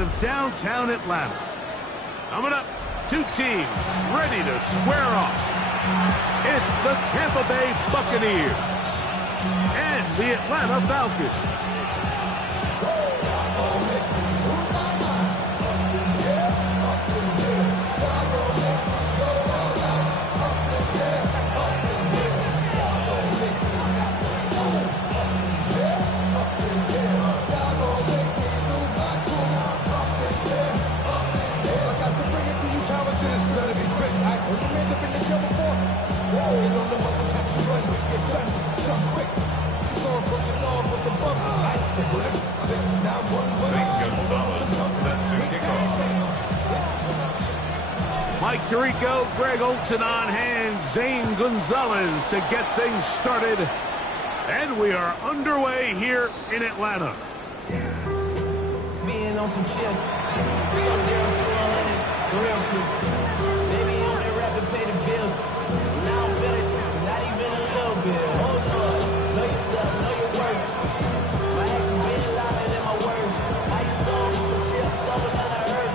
side of downtown Atlanta. Coming up, two teams ready to square off. It's the Tampa Bay Buccaneers and the Atlanta Falcons. Mike Tirico, Greg Olson on hand, Zane Gonzalez to get things started. And we are underway here in Atlanta. Being on some chill. We go 0 to 100 real quick. Maybe on that rapid pay the bills. Now I'm feeling not even a little bit. Hold on. Know yourself, know your worth. My actions getting louder than my words. How you soul, still sober than I heard.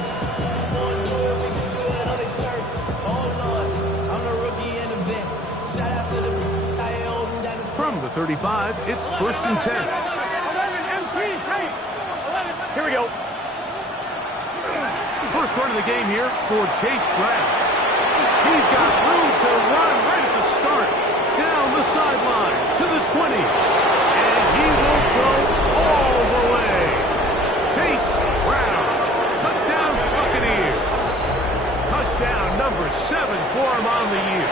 Going through it, we can do it on the turf. Oh Lord, I'm the rookie in the vet. Shout out to the I ain't holding down the From the 35, it's 1st and 10. 11 MP, great. Here we go. First run of the game here for Chase Brown. He's got room to run right at the start. Down the sideline to the 20. And he will go all the way. Chase Brown. Touchdown Buccaneers. Touchdown number 7 for him on the year.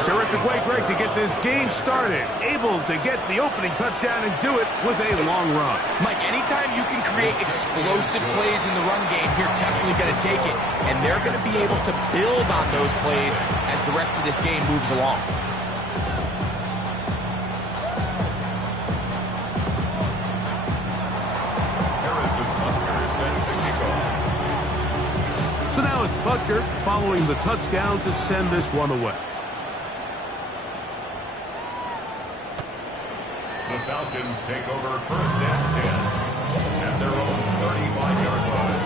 Terrific way, Greg, to get this game started. Able to get the opening touchdown and do it with a long run. Mike, anytime you can create explosive plays in the run game, you're definitely going to take it. And they're going to be able to build on those plays as the rest of this game moves along. So now it's Butker following the touchdown to send this one away. The Falcons take over 1st and 10 at their own 35-yard line.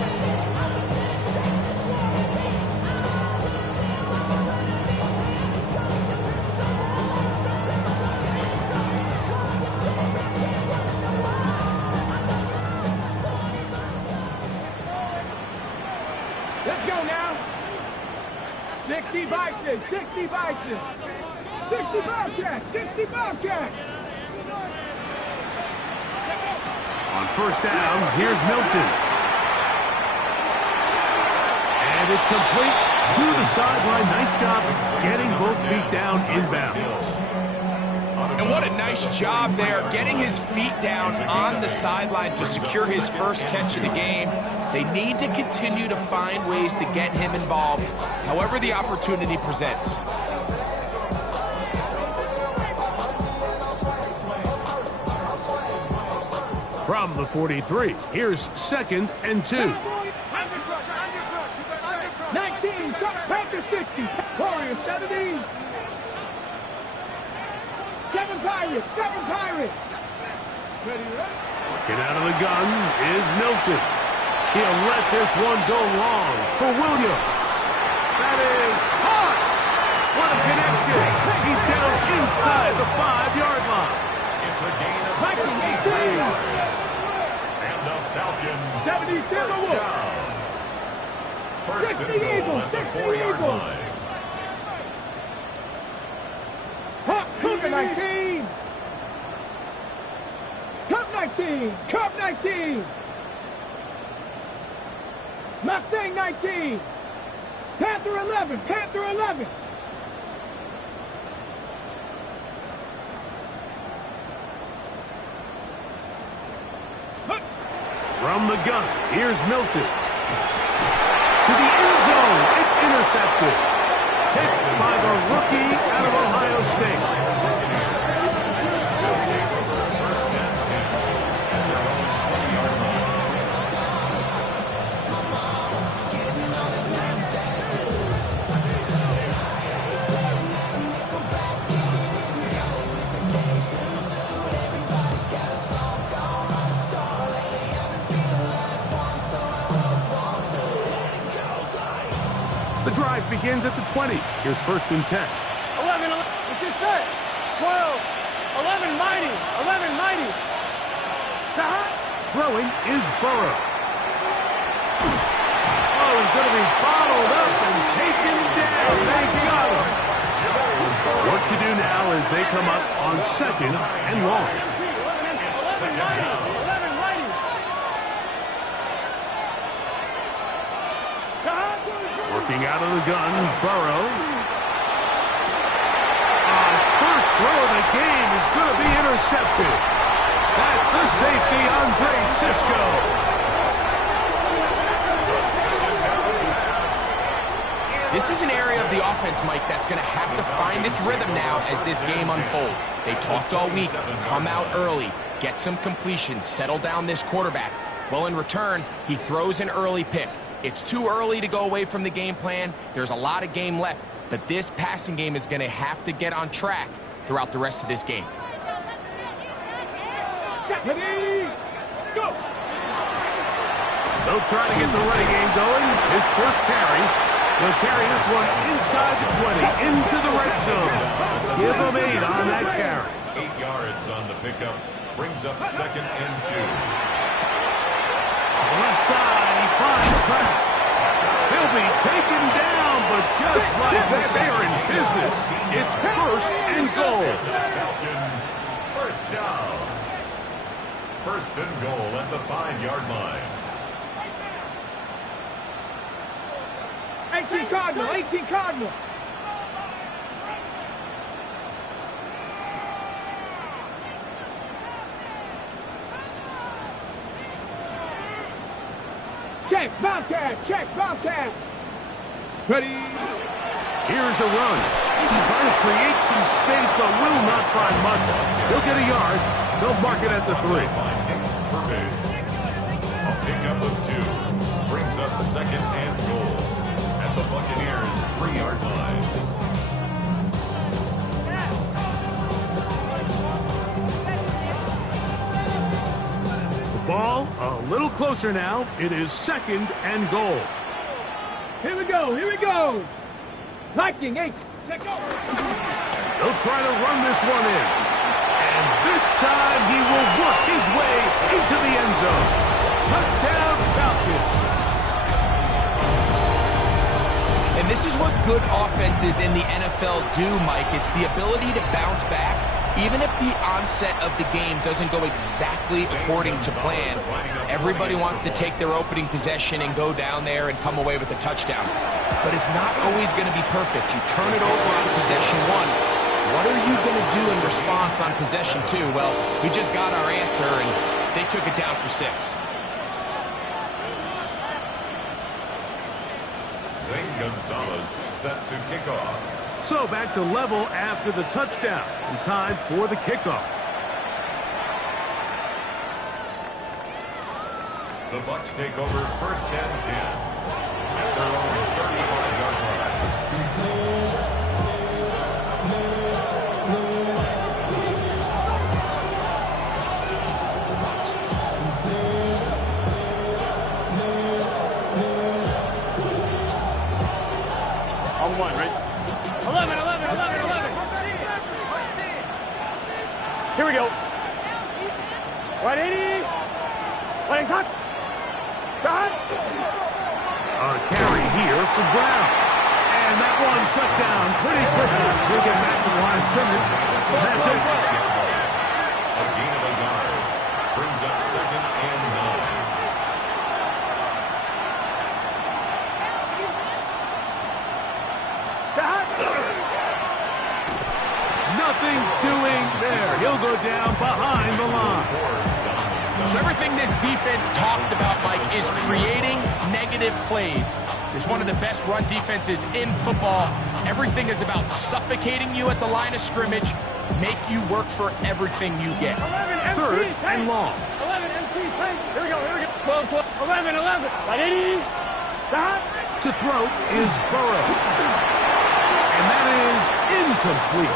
Let's go now. 60 Vikings, 60 Vikings. 60 Bobcats, 60 Bobcats. On 1st down, here's Milton. And it's complete to the sideline. Nice job getting both feet down inbounds. And what a nice job there, getting his feet down on the sideline to secure his first catch of the game. They need to continue to find ways to get him involved, however the opportunity presents. From the 43, here's 2nd and 2. 19, Panther 60, Warriors 70. 7 Pirates, 7 Pirates. Get out of the gun is Milton. He'll let this one go long for Williams. That is hot. What a connection. He's down inside the 5-yard line. It's a gain of 18. And the Falcons 70 first down. First and goal at the 4-yard line. Hot Cougar 19. Cup 19. Cup 19. Mustang 19. Panther 11. Panther 11. From the gun, here's Milton. To the end zone, it's intercepted. Picked by the rookie out of Ohio State. The drive begins at the 20. Here's 1st and 10. 11, it's just set. 12, 11, mighty, 11, mighty. Throwing is Burrow. Oh, he's going to be followed up and taken down. They got him. Work to do now as they come up on 2nd and long. 11, mighty, 11, mighty. Working out of the gun, Burrow. First throw of the game is going to be intercepted. That's the safety, Andre Cisco. This is an area of the offense, Mike, that's going to have to find its rhythm now as this game unfolds. They talked all week, come out early, get some completions, settle down this quarterback. Well, in return, he throws an early pick. It's too early to go away from the game plan. There's a lot of game left, but this passing game is going to have to get on track throughout the rest of this game. Ready, go! They'll try to get the running game going. His first carry. He'll carry this one inside the 20, into the red zone. Give him 8 on that carry. 8 yards on the pickup. Brings up 2nd and 2. On the left side, he finds Pratt. He'll be taken down, but just like that, they are in business. It's 1st and goal. Falcons, 1st down. 1st and goal at the 5-yard line. 18 Cardinal, 18 Cardinal. Check, Bobcat, check, Bobcat. Ready. Here's a run. He's trying to create some space, but will not find much. He'll get a yard. They'll mark it at the 3. A pickup of 2. Brings up 2nd and goal at the Buccaneers' 3-yard line. The ball a little closer now. It is 2nd and goal. Here we go, here we go. Liking 8. Let go. They'll try to run this one in. And this time he will work his way into the end zone. Touchdown, Falcons. And this is what good offenses in the NFL do, Mike. It's the ability to bounce back, even if the onset of the game doesn't go exactly according to plan. Everybody wants to take their opening possession and go down there and come away with a touchdown. But it's not always going to be perfect. You turn it over on possession 1. What are you going to do in response on possession 2? Well, we just got our answer, and they took it down for 6. Zane Gonzalez set to kick off. So back to level after the touchdown. And time for the kickoff. The Bucs take over 1st and 10 at their own 35-yard line. On 1, right? 11, 11, 11, 11. Here we go. 180. Playing hot. Shot. A carry here for Brown. And that one shut down pretty quickly. He'll get back to the line of scrimmage. That's it. A gain of a yard. Brings up 2nd and 9. Nothing doing there. He'll go down behind the line. So everything this defense talks about, Mike, is creating negative plays. It's one of the best run defenses in football. Everything is about suffocating you at the line of scrimmage, make you work for everything you get. 3rd and long. 11 MC, here we go, here we go. 12, 12, 11, 11. 180. Stop. To throw is Burrow. And that is incomplete.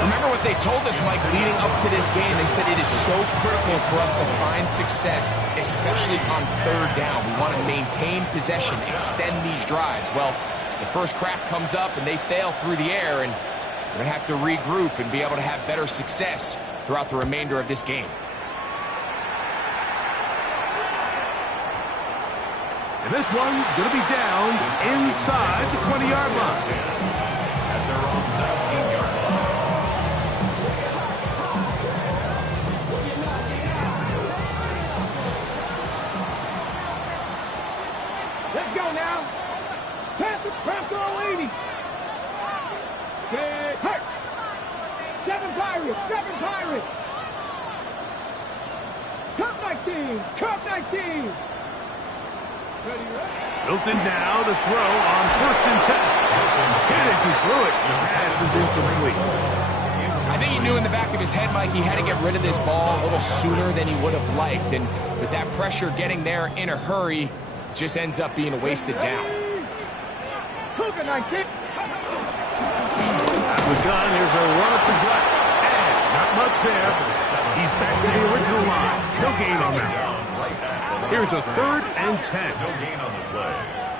Remember what they told us, Mike, leading up to this game. They said it is so critical for us to find success, especially on 3rd down. We want to maintain possession, extend these drives. Well, The first crack comes up and they fail through the air, and they're going to have to regroup and be able to have better success throughout the remainder of this game. And this one's going to be down inside the 20-yard line. At their own 19-yard line. Let's go now. Pass it, pass to our lady. Hurt. 7 Pirates, 7 Pirates. Cup 19, Cup 19. Milton now to throw on 1st and 10. Hit as he threw it. The pass is incomplete. I think he knew in the back of his head, Mike, he had to get rid of this ball a little sooner than he would have liked. And with that pressure getting there in a hurry, it just ends up being a wasted down. Cougar 19. Out of the gun, here's a run up his left. And not much there. He's back to the original line. No gain on that. Here's a 3rd and 10. No gain on the play.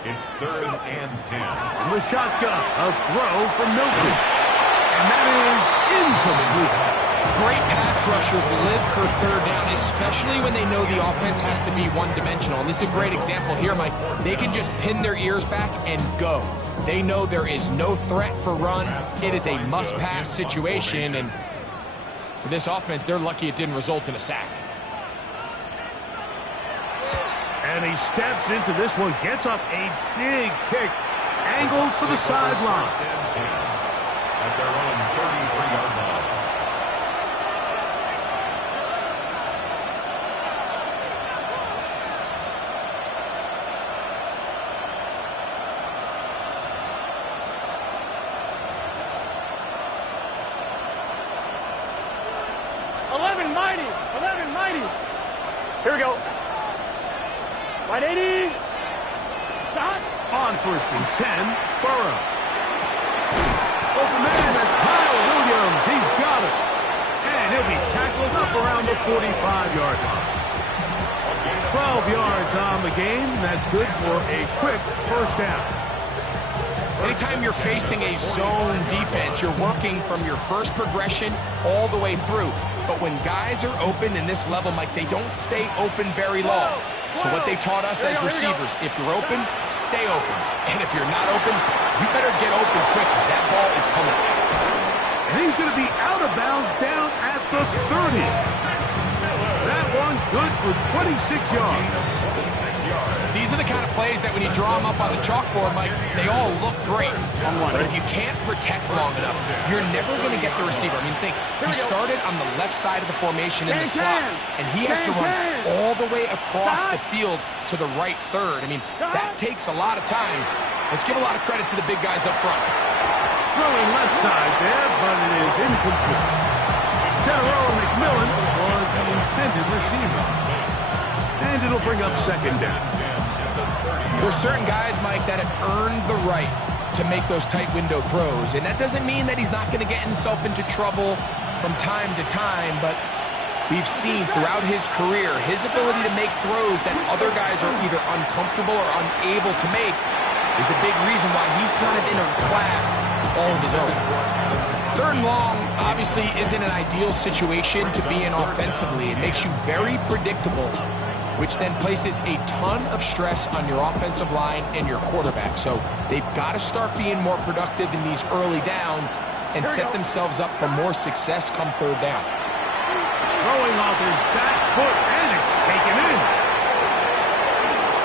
It's 3rd and 10. From the shotgun, a throw from Milton. And that is incomplete. Great pass rushers live for 3rd down, especially when they know the offense has to be one-dimensional. And this is a great example here, Mike. They can just pin their ears back and go. They know there is no threat for run. It is a must-pass situation. And for this offense, they're lucky it didn't result in a sack. And he steps into this one, gets up a big kick, angled for the sideline. At their own 33-yard line. Mighty. Here we go. 180. Stop. On 1st and 10, Burrow. Open man, that's Kyle Williams. He's got it. And he'll be tackled up around the 45-yard line. 12 yards on the game. That's good for a quick 1st down. Anytime you're facing a zone defense, you're working from your first progression all the way through. But when guys are open in this level, Mike, they don't stay open very long. So what they taught us as receivers, if you're open, stay open. And if you're not open, you better get open quick because that ball is coming. And he's going to be out of bounds down at the 30. That one good for 26 yards. These are the kind of plays that when you draw them up on the chalkboard, Mike, they all look great. But if you can't protect long enough, you're never going to get the receiver. I mean, think, he started on the left side of the formation in the slot, and he has to run all the way across the field to the right third. I mean, that takes a lot of time. Let's give a lot of credit to the big guys up front. Throwing left side there, but it is incomplete. General McMillan was the intended receiver. And it'll bring up 2nd down. There's certain guys, Mike, that have earned the right to make those tight window throws. And that doesn't mean that he's not going to get himself into trouble from time to time, but we've seen throughout his career, his ability to make throws that other guys are either uncomfortable or unable to make is a big reason why he's kind of in a class all of his own. 3rd and long obviously isn't an ideal situation to be in offensively. It makes you very predictable, which then places a ton of stress on your offensive line and your quarterback. So they've got to start being more productive in these early downs and set themselves up for more success come 3rd down. Throwing off his back foot, and it's taken in.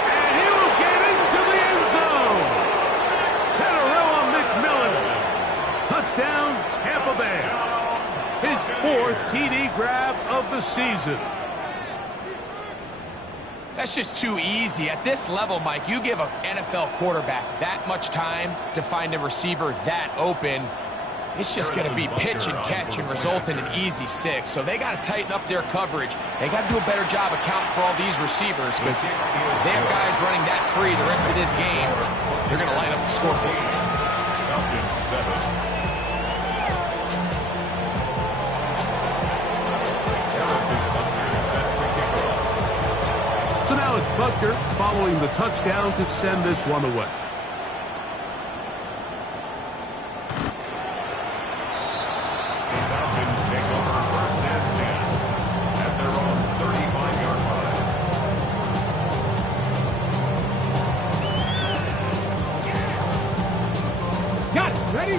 And he will get into the end zone. Teteroa McMillan. Touchdown, Tampa Bay. His 4th TD grab of the season. That's just too easy. At this level, Mike, you give an NFL quarterback that much time to find a receiver that open, it's just going to be pitch and catch and result in an easy 6. So they got to tighten up their coverage. They got to do a better job accounting for all these receivers because if they have guys running that free the rest of this game, they're going to light up the scoreboard. Falcons 7. So now it's Butker following the touchdown to send this one away. Ready?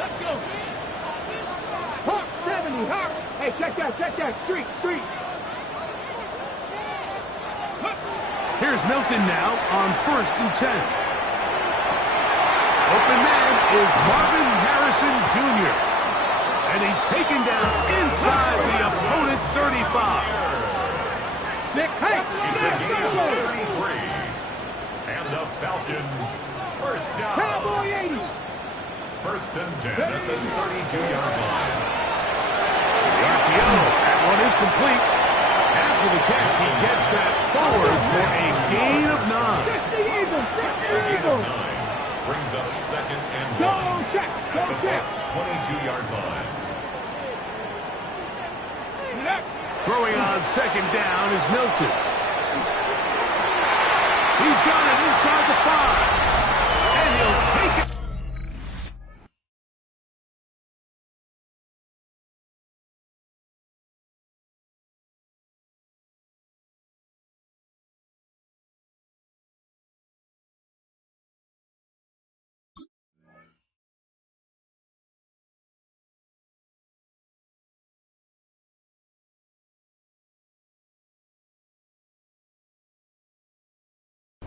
Let's go. Hawk, 70, Hawk. Hey, check that. Street. Here's Milton now on 1st and 10. Open man is Marvin Harrison Jr. And he's taken down inside the opponent's 35. Nick, hey, It's a gain of 33. And the Falcons, first down. Cowboy 80. 1st and 10 at the 32-yard line. The RPO, that one is complete. After the catch, he gets that forward for a gain of 9. That's the Eagles. Gain of 9 brings up 2nd and 1 Go check. at the Bucs' 22-yard line. Throwing on 2nd down is Milton. He's got it inside the 5. And he'll take it.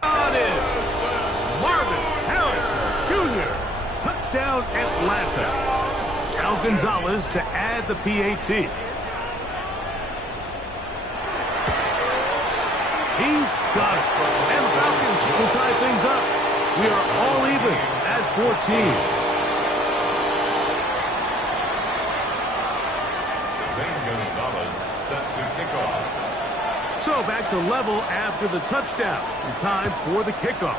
On in. Marvin Harrison Jr. Touchdown Atlanta. Al Gonzalez to add the PAT. He's got it. And the Falcons will tie things up. We are all even at 14. Zane Gonzalez set to kick off. So back to level after the touchdown. And time for the kickoff.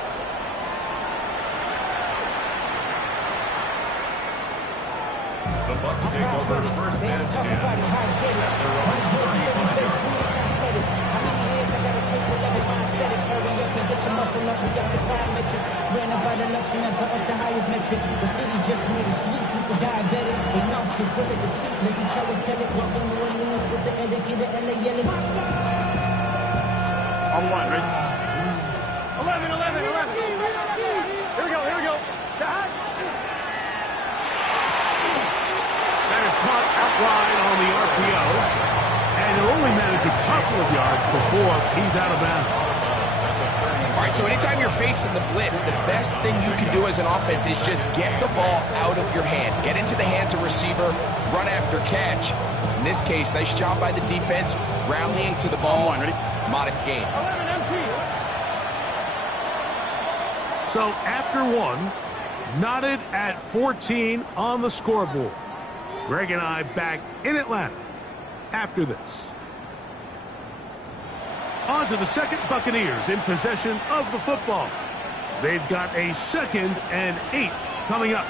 The Bucs take over 1st and 10 at their own 35-yard line. On one, ready? 11. Here we go. Dad. That is caught out wide on the RPO. And he'll only manage a couple of yards before he's out of bounds. All right, so anytime you're facing the blitz, the best thing you can do as an offense is just get the ball out of your hand. Get into the hands of receiver, run after catch. In this case, nice job by the defense, rallying to the ball. Ready? Modest gain. 11 empty. So after one, knotted at 14 on the scoreboard. Greg and I back in Atlanta after this. On to the second. Buccaneers in possession of the football. They've got a 2nd and 8 coming up.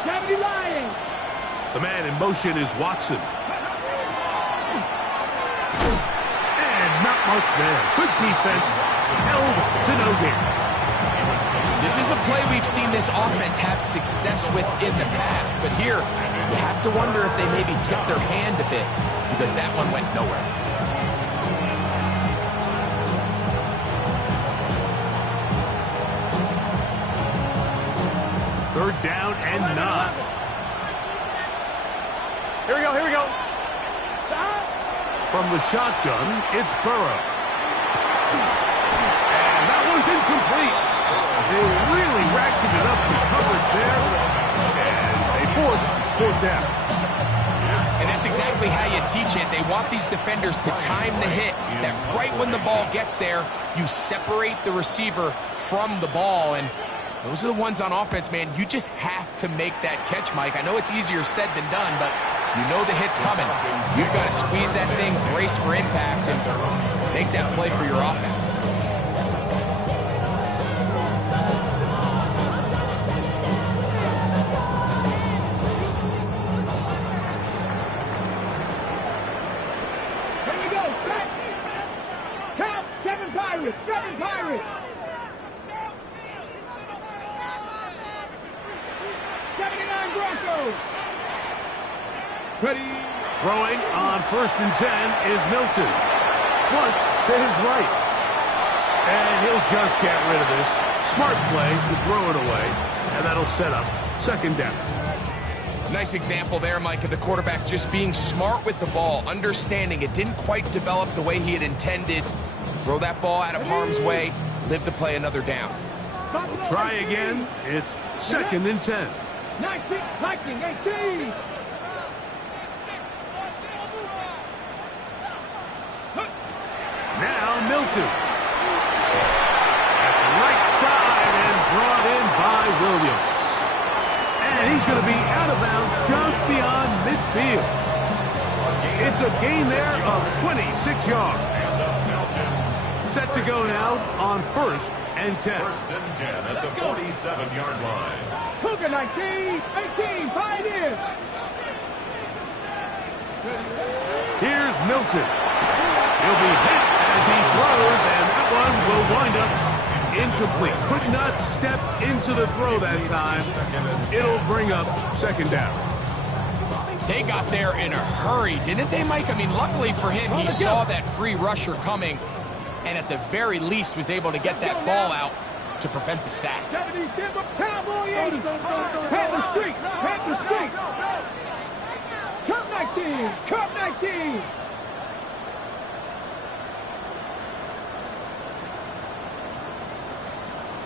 Deputy Lying. The man in motion is Watson. And not much there. Good defense. Held to no gain. This is a play we've seen this offense have success with in the past, but here you have to wonder if they maybe tipped their hand a bit because that one went nowhere. Third down and 9. Here we go. From the shotgun, it's Burrow. And that one's incomplete. They really ratcheted up the coverage there. And they force 4th down. And that's exactly how you teach it. They want these defenders to time the hit, that right when the ball gets there, you separate the receiver from the ball. And those are the ones on offense, man. You just have to make that catch, Mike. I know it's easier said than done, but you know the hit's coming. You've got to squeeze that thing, brace for impact, and make that play for your offense. Here we go. Back. Broncos. Ready. Throwing on 1st and 10 is Milton. Flush to his right. And he'll just get rid of this. Smart play to throw it away. And that'll set up 2nd down. Nice example there, Mike, of the quarterback just being smart with the ball, understanding it didn't quite develop the way he had intended. Throw that ball out of harm's way, live to play another down. We'll try again. It's 2nd and 10. 19, 18. Now Milton. At the right side and brought in by Williams. And he's going to be out of bounds just beyond midfield. It's a gain there of 26 yards. Set to go now on 1st and 10. 1st and 10 at the 47-yard line. Cougar 19, 18, 5 in. Here's Milton. He'll be hit as he throws, and that one will wind up incomplete. Could not step into the throw that time. It'll bring up 2nd down. They got there in a hurry, didn't they, Mike? I mean, luckily for him, he saw that free rusher coming, and at the very least was able to get that ball out to prevent the sack. Cowboy 80. Panther Street. Panther Street. Cup 19. Cup 19.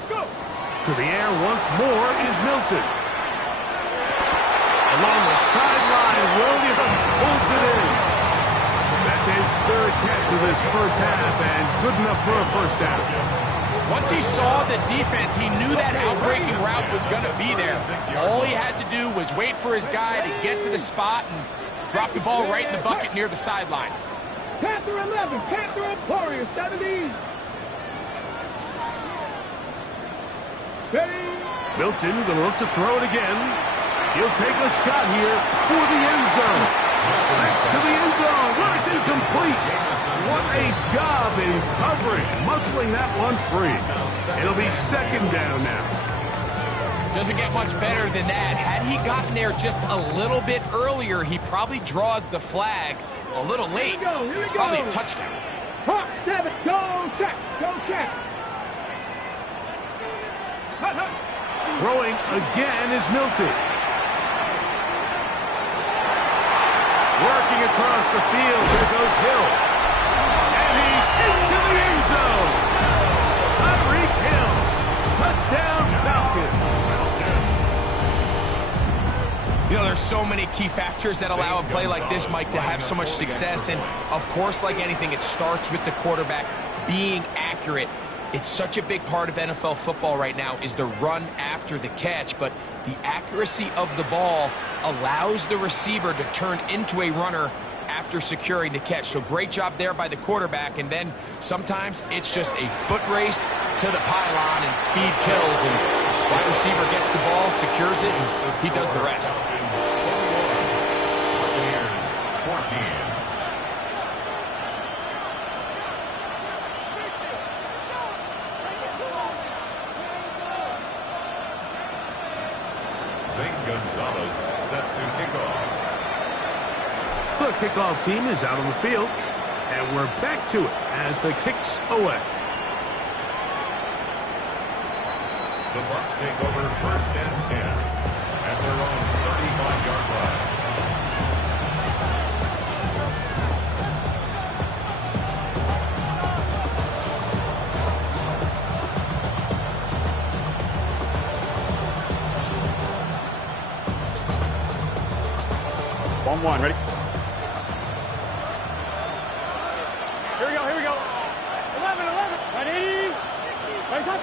Go. To the air once more is Milton. Along the sideline, Williams pulls it in. That's his 3rd catch of this 1st half, and good enough for a 1st down. Once he saw the defense, he knew that outbreaking route was going to be there. All he had to do was wait for his guy to get to the spot and drop the ball right in the bucket near the sideline. Panther 11. Panther Warriors 70. Ready. Milton going to look to throw it again. He'll take a shot here for the end zone. Next to the end zone, where it's incomplete. What a job in covering, muscling that one free. It'll be 2nd down now. Doesn't get much better than that. Had he gotten there just a little bit earlier, he probably draws the flag a little late. It's probably a touchdown. Hawk 7. Go check. Go check. Throwing again is Milton. Working across the field, there goes Hill. And he's into the end zone. Tyreek Hill. Touchdown, Falcons. You know, there's so many key factors that allow a play like this, Mike, to have so much success. And, of course, like anything, it starts with the quarterback being accurate. It's such a big part of NFL football right now is the run after the catch, but the accuracy of the ball allows the receiver to turn into a runner after securing the catch. So great job there by the quarterback, and then sometimes it's just a foot race to the pylon and speed kills, and wide receiver gets the ball, secures it, and he does the rest. 14. Gonzalez set to kick off. The kickoff team is out on the field, and we're back to it as the kick's away. The Bucs take over 1st and 10 at their own 35-yard line. One, ready? Here we go. 11, ready? Face up.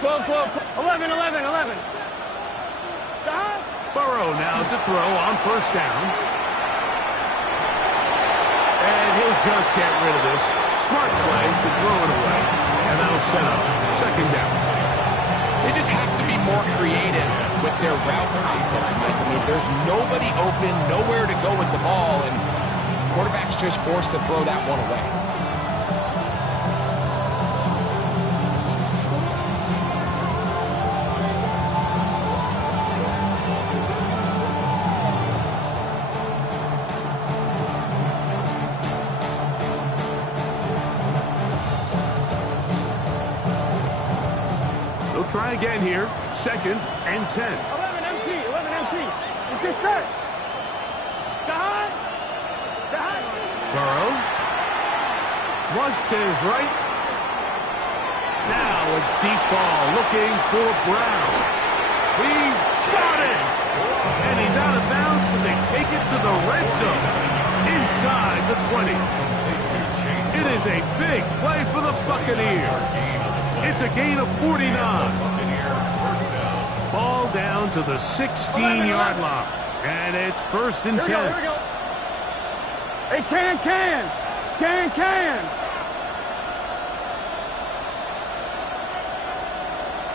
12, 11. Stop. Burrow now to throw on 1st down. And he'll just get rid of this. Smart play to throw it away. And that'll set up 2nd down. They just have to be more creative with their route concepts, Mike. I mean, there's nobody open, nowhere to go with the ball, and quarterback's just forced to throw that one away. try again here. 2nd and 10. 11 MT, 11 MT. It's just set. Behind. Burrow. Flush to his right. Now a deep ball looking for Brown. He's got it. And he's out of bounds, but they take it to the red zone. Inside the 20. It is a big play for the Buccaneers. It's a gain of 49. Ball down to the 16-yard line. And it's 1st and 10. Here we go. Hey, can.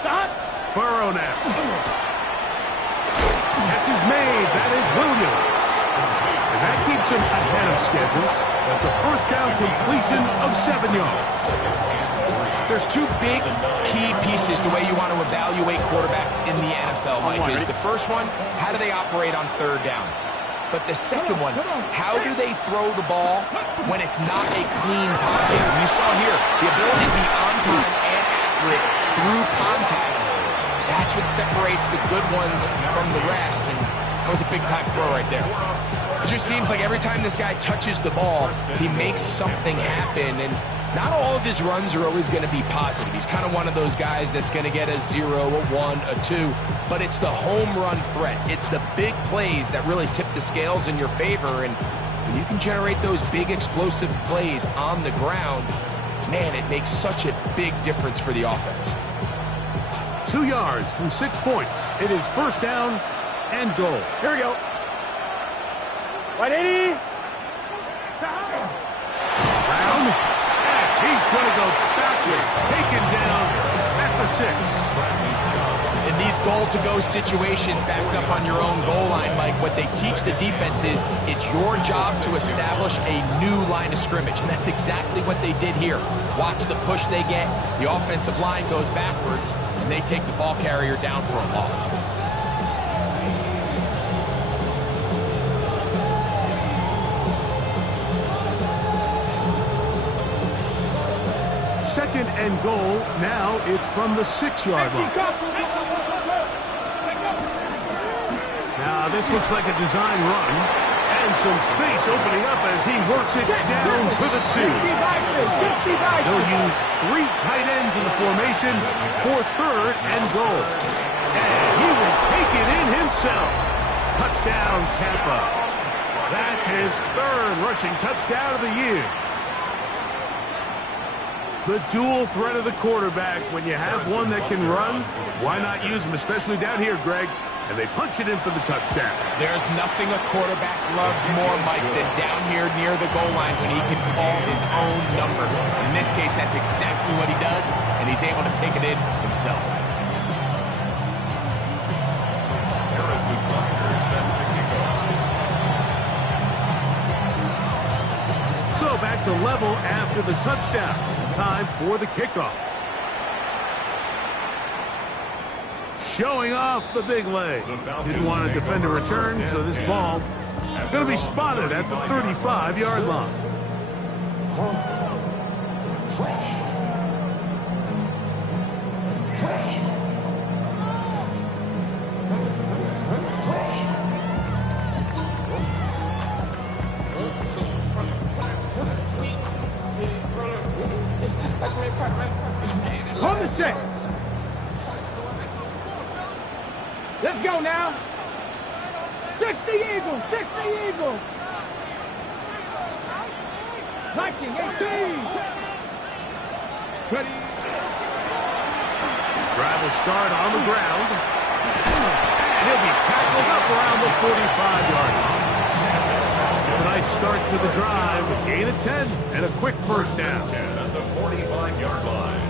Stop. Burrow now. Catch is made. That is Williams. And that keeps him ahead of schedule. That's a 1st down completion of 7 yards. There's 2 big key pieces the way you want to evaluate quarterbacks in the NFL, Mike. Is the first one, how do they operate on 3rd down? But the second one, how do they throw the ball when it's not a clean pocket? And you saw here, the ability to be on time and accurate through contact. That's what separates the good ones from the rest. And that was a big-time throw right there. It just seems like every time this guy touches the ball, he makes something happen. And not all of his runs are always going to be positive. He's kind of one of those guys that's going to get a 0, a 1, a 2. But it's the home run threat. It's the big plays that really tip the scales in your favor. And when you can generate those big explosive plays on the ground, man, it makes such a big difference for the offense. 2 yards from 6 points. It is 1st down and goal. Here we go. 180. Brown. And he's going to go backwards. Taken down at the 6. In these goal-to-go situations backed up on your own goal line, Mike, what they teach the defense is it's your job to establish a new line of scrimmage, and that's exactly what they did here. Watch the push they get. The offensive line goes backwards, and they take the ball carrier down for a loss. 2nd and goal. Now it's from the 6-yard line. Now this looks like a design run. And some space opening up as he works it down to the 2. They'll use 3 tight ends in the formation for 3rd and goal. And he will take it in himself. Touchdown, Tampa. That's his 3rd rushing touchdown of the year. The dual threat of the quarterback. When you have one that can run, why not use him, especially down here, Greg? And they punch it in for the touchdown. There's nothing a quarterback loves more, Mike, than down here near the goal line when he can call his own number. In this case, that's exactly what he does, and he's able to take it in himself. Harrison Butker set to kick off. So back to level after the touchdown. Time for the kickoff. Showing off the big leg. Didn't want to defend a return, so this ball going to be spotted at the 35-yard line. Hold the check. Let's go now. 60 Eagles, 60 Eagles. 1918. Ready. Drive will start on the ground. And he'll be tackled up around the 45-yard line. A nice start to the drive. A gain of 10 and a quick 1st down. 10 at the 45-yard line.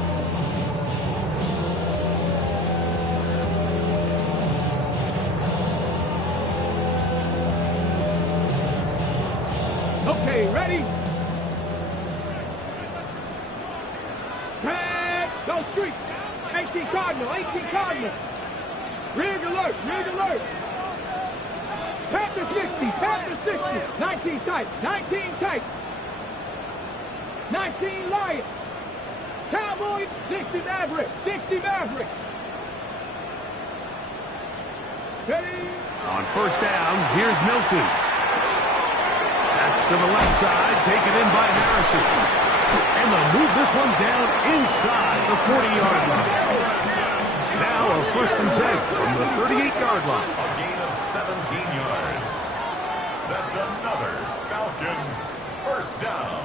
Okay, ready? Tag, go street. 18 Cardinal, 18 Cardinal. Rig alert, rig alert. Panther 60, Panther 60. 19 tight, 19 tight. 19 Lion. Cowboys, 60 Maverick, 60 Maverick. On first down, here's Milton. That's to the left side, taken in by Harrison. And they'll move this one down inside the 40-yard line. Now a 1st and 10 from the 38-yard line. A gain of 17 yards. That's another Falcons first down.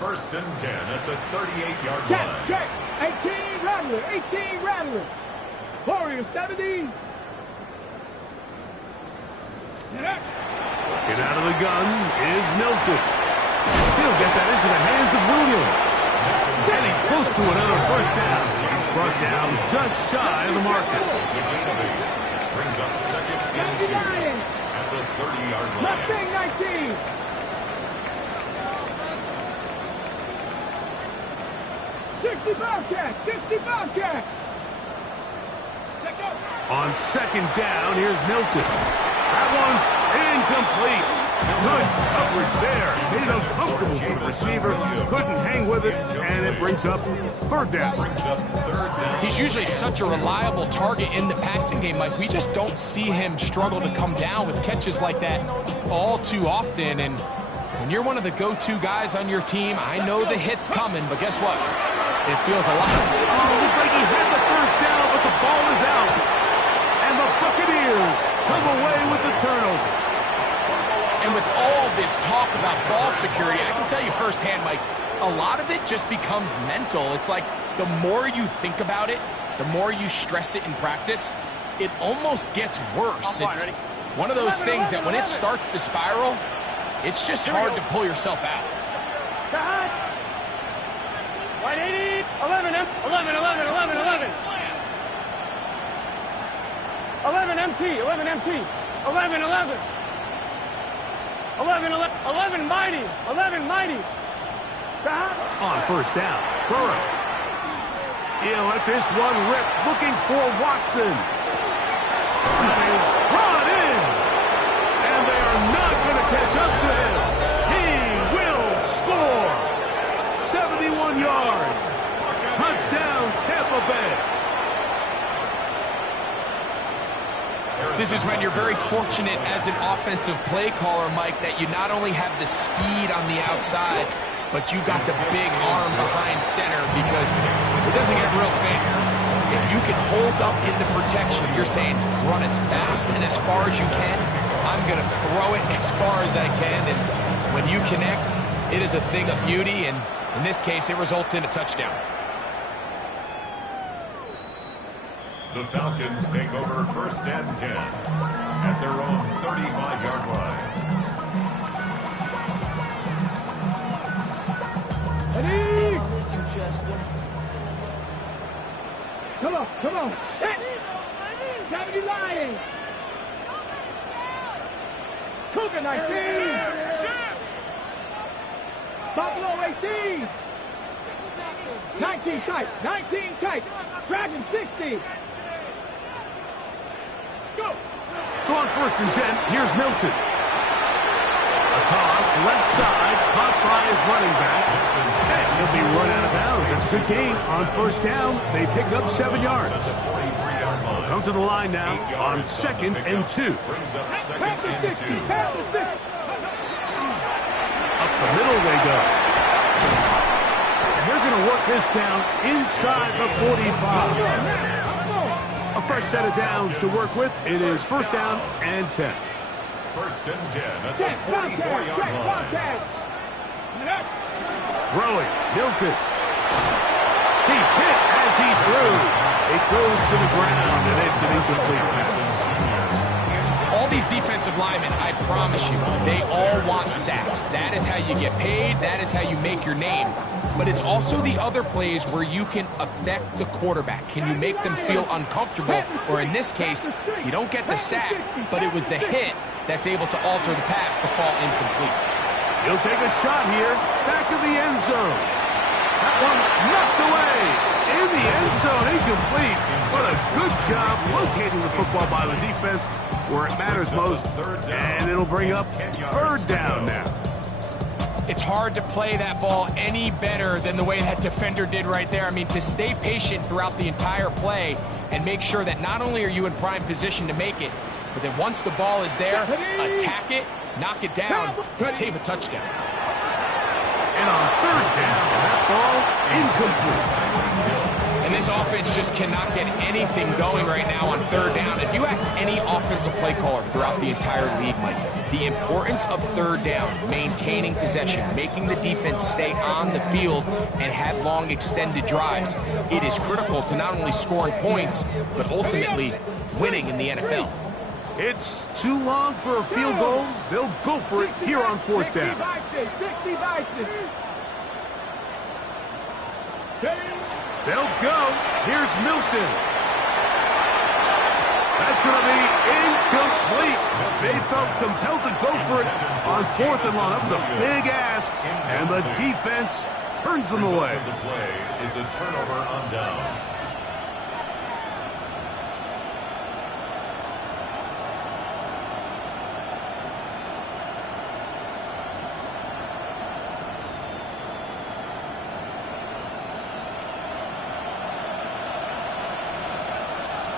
1st and 10 at the 38-yard line. Check. 18 Rattler. 18 Rattler. Warriors 70. Get out of the gun is Milton. He'll get that into the hands of Williams. And he's close to another 1st down. He's brought down just shy of the marker. Brings up 2nd and 2 at the 30-yard line. Mustang 19. $65 On 2nd down, here's Milton. That one's incomplete. Good coverage there. Made uncomfortable for the receiver. Couldn't hang with it, and it brings up 3rd down. He's usually such a reliable target in the passing game, Mike. We just don't see him struggle to come down with catches like that all too often. And when you're one of the go-to guys on your team, I know the hit's coming, but guess what? It feels a lot. Oh, looks like he had the 1st down, but the ball is out. And the Buccaneers come away with the turnover. And with all this talk about ball security, I can tell you firsthand, Mike, a lot of it just becomes mental. It's like the more you think about it, the more you stress it in practice, it almost gets worse. It's one of those things that when it starts to spiral, it's just hard to pull yourself out. 180, 11 MT, 11 mighty. On 1st down, Burrow. He'll let this one rip, looking for Watson. That is brought in. And they are not going to catch up to him. He will score. 71 yards. Touchdown, Tampa Bay. This is when you're very fortunate as an offensive play caller, Mike, that you not only have the speed on the outside, but you got the big arm behind center, because it doesn't get real fancy. If you can hold up in the protection, you're saying run as fast and as far as you can. I'm going to throw it as far as I can, and when you connect, it is a thing of beauty, and in this case, it results in a touchdown. The Falcons take over 1st and 10 at their own 35-yard line. Come on. Gotta be lying. Cougar 19. Buffalo 18. 19 tight. Dragon 60. Go. So on 1st and 10, here's Milton. A toss, left side, caught by his running back. And he'll be run out of bounds. That's a good game. On 1st down, they pick up 7 yards. Come to the line now on 2nd and 2. Brings up 2nd and 2. Up the middle they go. And they're going to work this down inside the 45. A fresh set of downs to work with. It is 1st down and 10. 1st and 10 at the 44-yard line. Throwing, Milton. He's hit as he threw. It goes to the ground, and it's an incomplete pass. All these defensive linemen, I promise you, they all want sacks. That is how you get paid. That is how you make your name. But it's also the other plays where you can affect the quarterback. Can you make them feel uncomfortable? Or in this case, you don't get the sack, but it was the hit that's able to alter the pass to fall incomplete. He'll take a shot here, back of the end zone. That one knocked away. In the end zone, incomplete. What a good job locating the football by the defense where it matters most. And it'll bring up 3rd down now. It's hard to play that ball any better than the way that defender did right there. I mean, to stay patient throughout the entire play, and make sure that not only are you in prime position to make it, but then once the ball is there, attack it, knock it down, and save a touchdown. And on third down, that ball incomplete. And this offense just cannot get anything going right now on third down. If you ask any offensive play caller throughout the entire league, Mike, the importance of third down, maintaining possession, making the defense stay on the field and have long extended drives, it is critical to not only scoring points, but ultimately winning in the NFL. It's too long for a field goal. They'll go for it here on fourth down. They'll go. Here's Milton. That's going to be incomplete. They felt compelled to go for it on fourth and long. That was a big ask, and the defense turns them away. The play is a turnover on downs.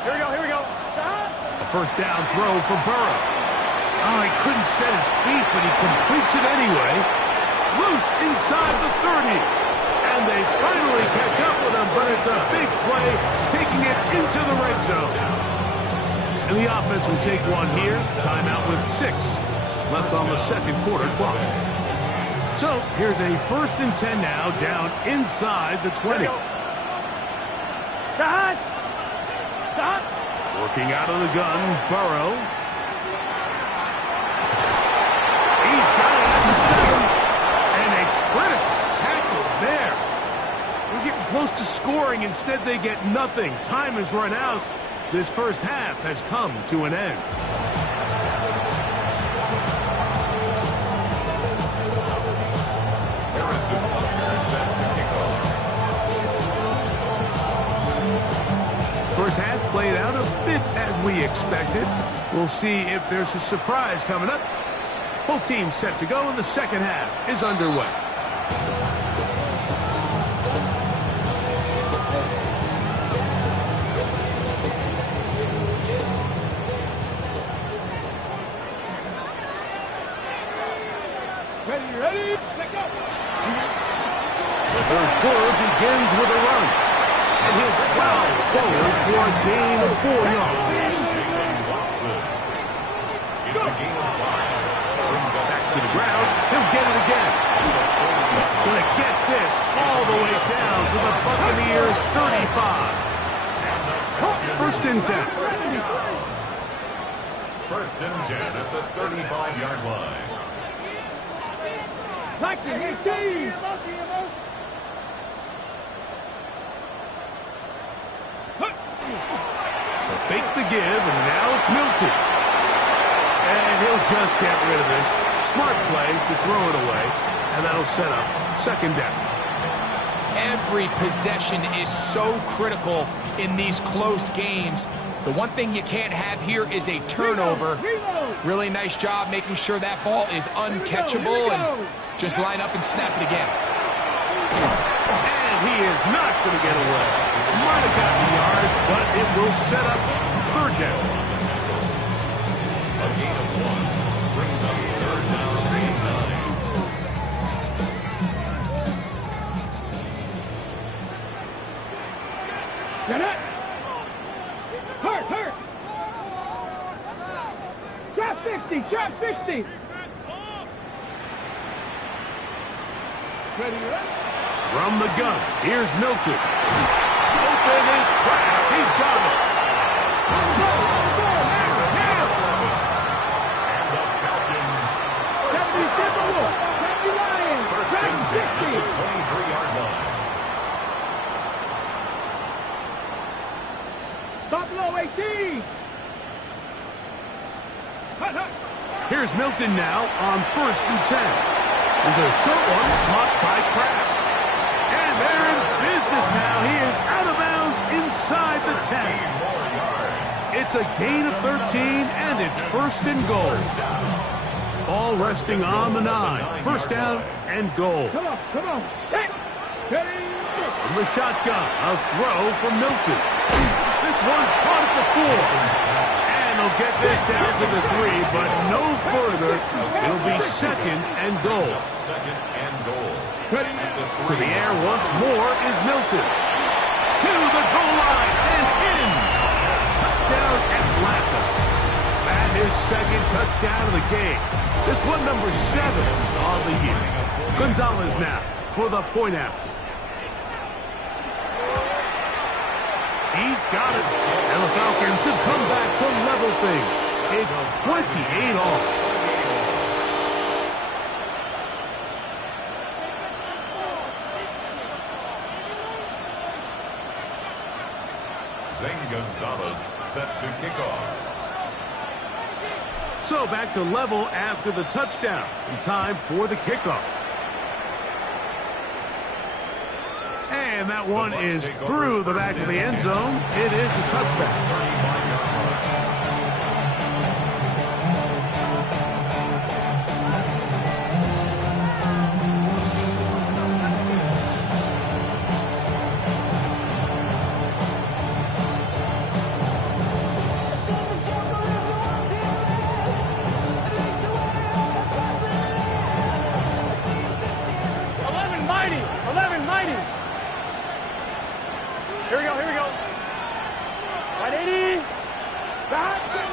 Here we go. A first down throw for Burrow. Oh, he couldn't set his feet, but he completes it anyway. Loose inside the 30. And they finally catch up with him, but it's a big play, taking it into the red zone. And the offense will take one here. Timeout with 6 left on the second quarter clock. So here's a 1st and 10 now, down inside the 20. Working out of the gun, Burrow. He's got it at the 7. And a critical tackle there. We're getting close to scoring. Instead, they get nothing. Time has run out. This first half has come to an end. First half played out a bit as we expected. We'll see if there's a surprise coming up. Both teams set to go, and the second half is underway. Ready, let go. The third quarter begins with a run. And he'll plow forward for a gain of 4 yards. Back to the ground. He'll get it again. Going to get this all the way down to the Buccaneers' 35. 1st and 10. 1st and 10 at the 35-yard line. Fake the give, and now it's Milton. And he'll just get rid of this. Smart play to throw it away, and that'll set up 2nd down. Every possession is so critical in these close games. The one thing you can't have here is a turnover. Really nice job making sure that ball is uncatchable, and just line up and snap it again. And he is not going to get away. Might have gotten the yard, but it will set up 3rd down. A gain of 1 brings up 3rd down and 9. Get it. Hurt. Drop 60. Ready. From the gun, here's Milton. Open his track. He's got it. Now. And the Falcons. 70 Lions. 1st and 10 at the 23-yard line. Buffalo 18. Here's Milton now on 1st and 10. There's a short one caught by Kraft. And they're in business now. He is out of bounds inside the 10. It's a gain of 13, and it's 1st and goal. Ball resting on the 9. 1st down and goal. Come on. Steady. From the shotgun, a throw from Milton. This one caught at the 4. And they'll get this down to the 3, but no further. It'll be second and goal. Second and goal. To the air once more is Milton. To the goal line and in. Touchdown Atlanta. And his second touchdown of the game. This one, number 7 on the year. Gonzalez now for the point after. He's got it. And the Falcons have come back to level things. It's 28 all. Zane Gonzalez set to kick off. So back to level after the touchdown. In time for the kickoff. And that one is through the back of the end zone. It is a touchback.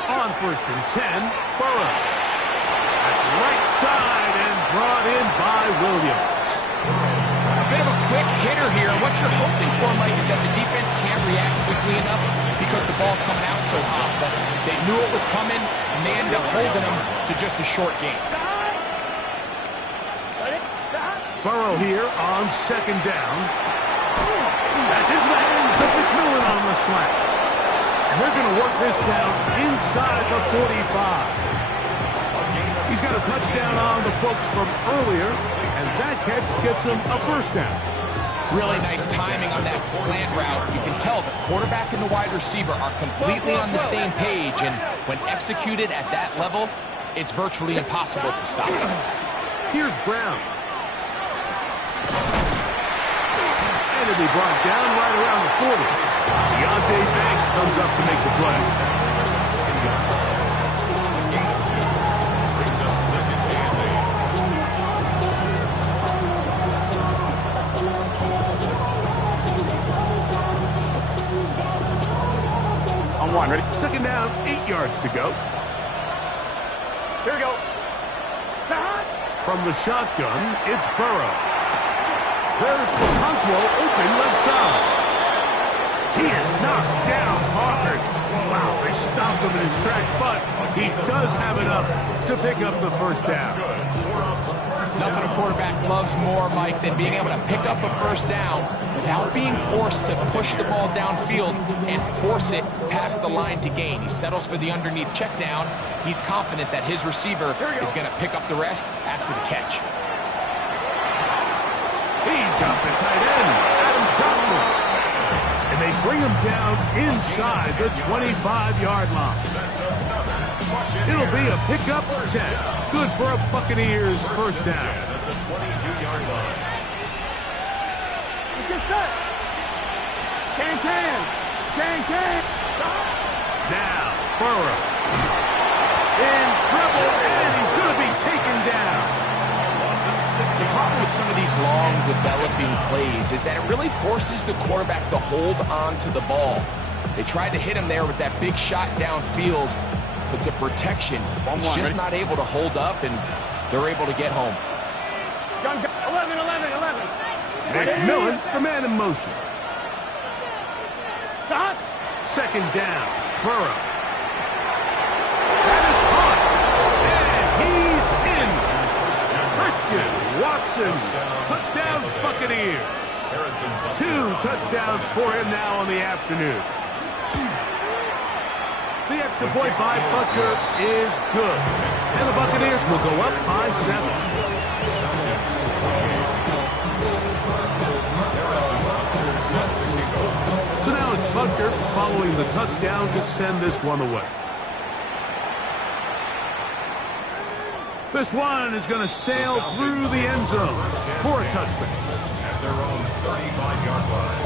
On 1st and 10, Burrow. That's right side and brought in by Williams. A bit of a quick hitter here. What you're hoping for, Mike, is that the defense can't react quickly enough because the ball's coming out so hot. But they knew it was coming, and they ended up holding them to just a short game. Burrow here on 2nd down. That's into the hands of McMillan on the slap. And they're going to work this down inside the 45. He's got a touchdown on the books from earlier, and that catch gets him a 1st down. Really nice timing on that slant route. You can tell the quarterback and the wide receiver are completely on the same page, and when executed at that level, it's virtually impossible to stop. Here's Brown. And it'll be brought down right around the 40. Deontay Banks comes up to make the play. Brings up 2nd and 8. On 1, ready? 2nd down, 8 yards to go. Here we go. From the shotgun, it's Burrow. There's Okonkwo open left side. He is knocked down hard. Wow, they stopped him in his tracks, but he does have enough to pick up the 1st down. Nothing a quarterback loves more, Mike, than being able to pick up a 1st down without being forced to push the ball downfield and force it past the line to gain. He settles for the underneath check down. He's confident that his receiver is going to pick up the rest after the catch. He's got the tight end, Adam Chapman. And they bring him down inside the 25-yard line. It'll be a pickup 10. Good for a Buccaneers 1st down. At the 22-yard line. Let's get set. Can. Now, Burrow. In trouble, and he's going to be taken down. The problem with some of these long developing plays is that it really forces the quarterback to hold on to the ball. They tried to hit him there with that big shot downfield, but the protection is just not able to hold up, and they're able to get home. 11. McMillan, the man in motion. Stop. 2nd down, Burrow. That is caught, and he's in. Christian Watson, touchdown Buccaneers. 2 touchdowns for him now on the afternoon. The extra point by Butker is good. And the Buccaneers will go up by 7. So now it's Butker following the touchdown to send this one away. This one is going to sail through the end zone for a touchback. At their own 35-yard line.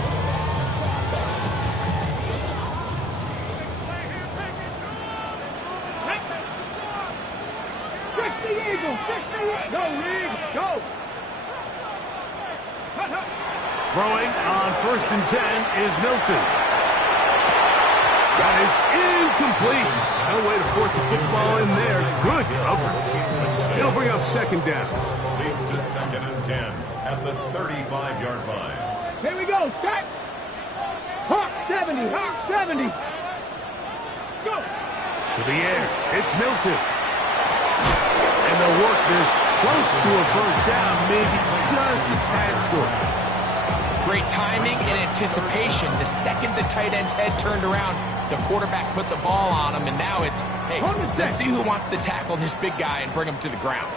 the Eagles. 60. Go, Eagles. Go. Throwing on 1st and 10 is Milton. That is incomplete. No way to force the football in there. Good coverage. It'll bring up 2nd down. Leads to 2nd and 10 at the 35-yard line. Here we go. Start. Hawk 70. Hawk 70. Go. To the air. It's Milton. And they'll work this close to a 1st down, maybe just a tad short. Great timing and anticipation. The second the tight end's head turned around, the quarterback put the ball on him, and now it's, hey, let's see who wants to tackle this big guy and bring him to the ground.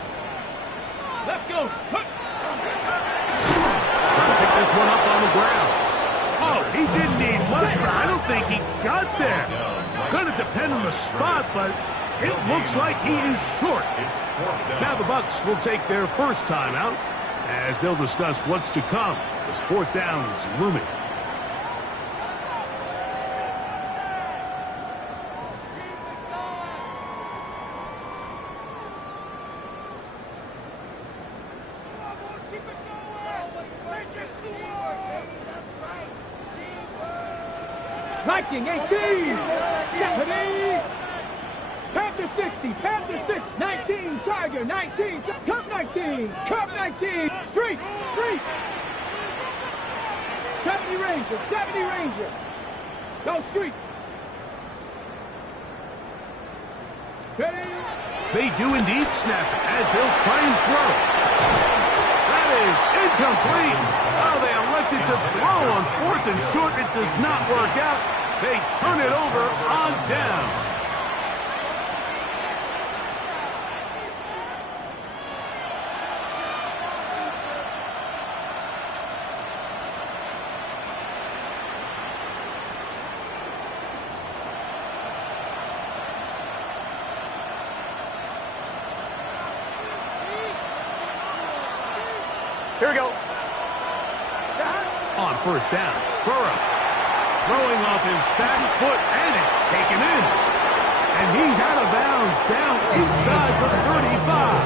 Let's go. Trying to pick this one up on the ground. Oh, he didn't need much, but I don't think he got there. Going to depend on the spot, but it looks like he is short. Now the Bucs will take their first time out as they'll discuss what's to come as 4th down is looming. Viking 18. Stephanie. Panther 60. Panther 6. 19. Tiger 19. Cup 19. Cup 19. Street. Street. 70 Ranger. 70 Ranger. Go Street. Ready. They do indeed snap it as they'll try and throw. That is incomplete. Oh, they elected to throw on 4th and short. It does not work out. They turn it over on down. Here we go. On 1st down, Burrow throwing off his back foot, and it's taken in. And he's out of bounds down inside the 35.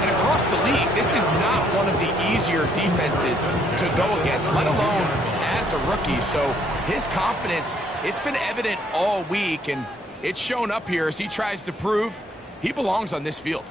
And across the league, this is not one of the easier defenses to go against, let alone as a rookie. So his confidence, it's been evident all week, and it's shown up here as he tries to prove he belongs on this field.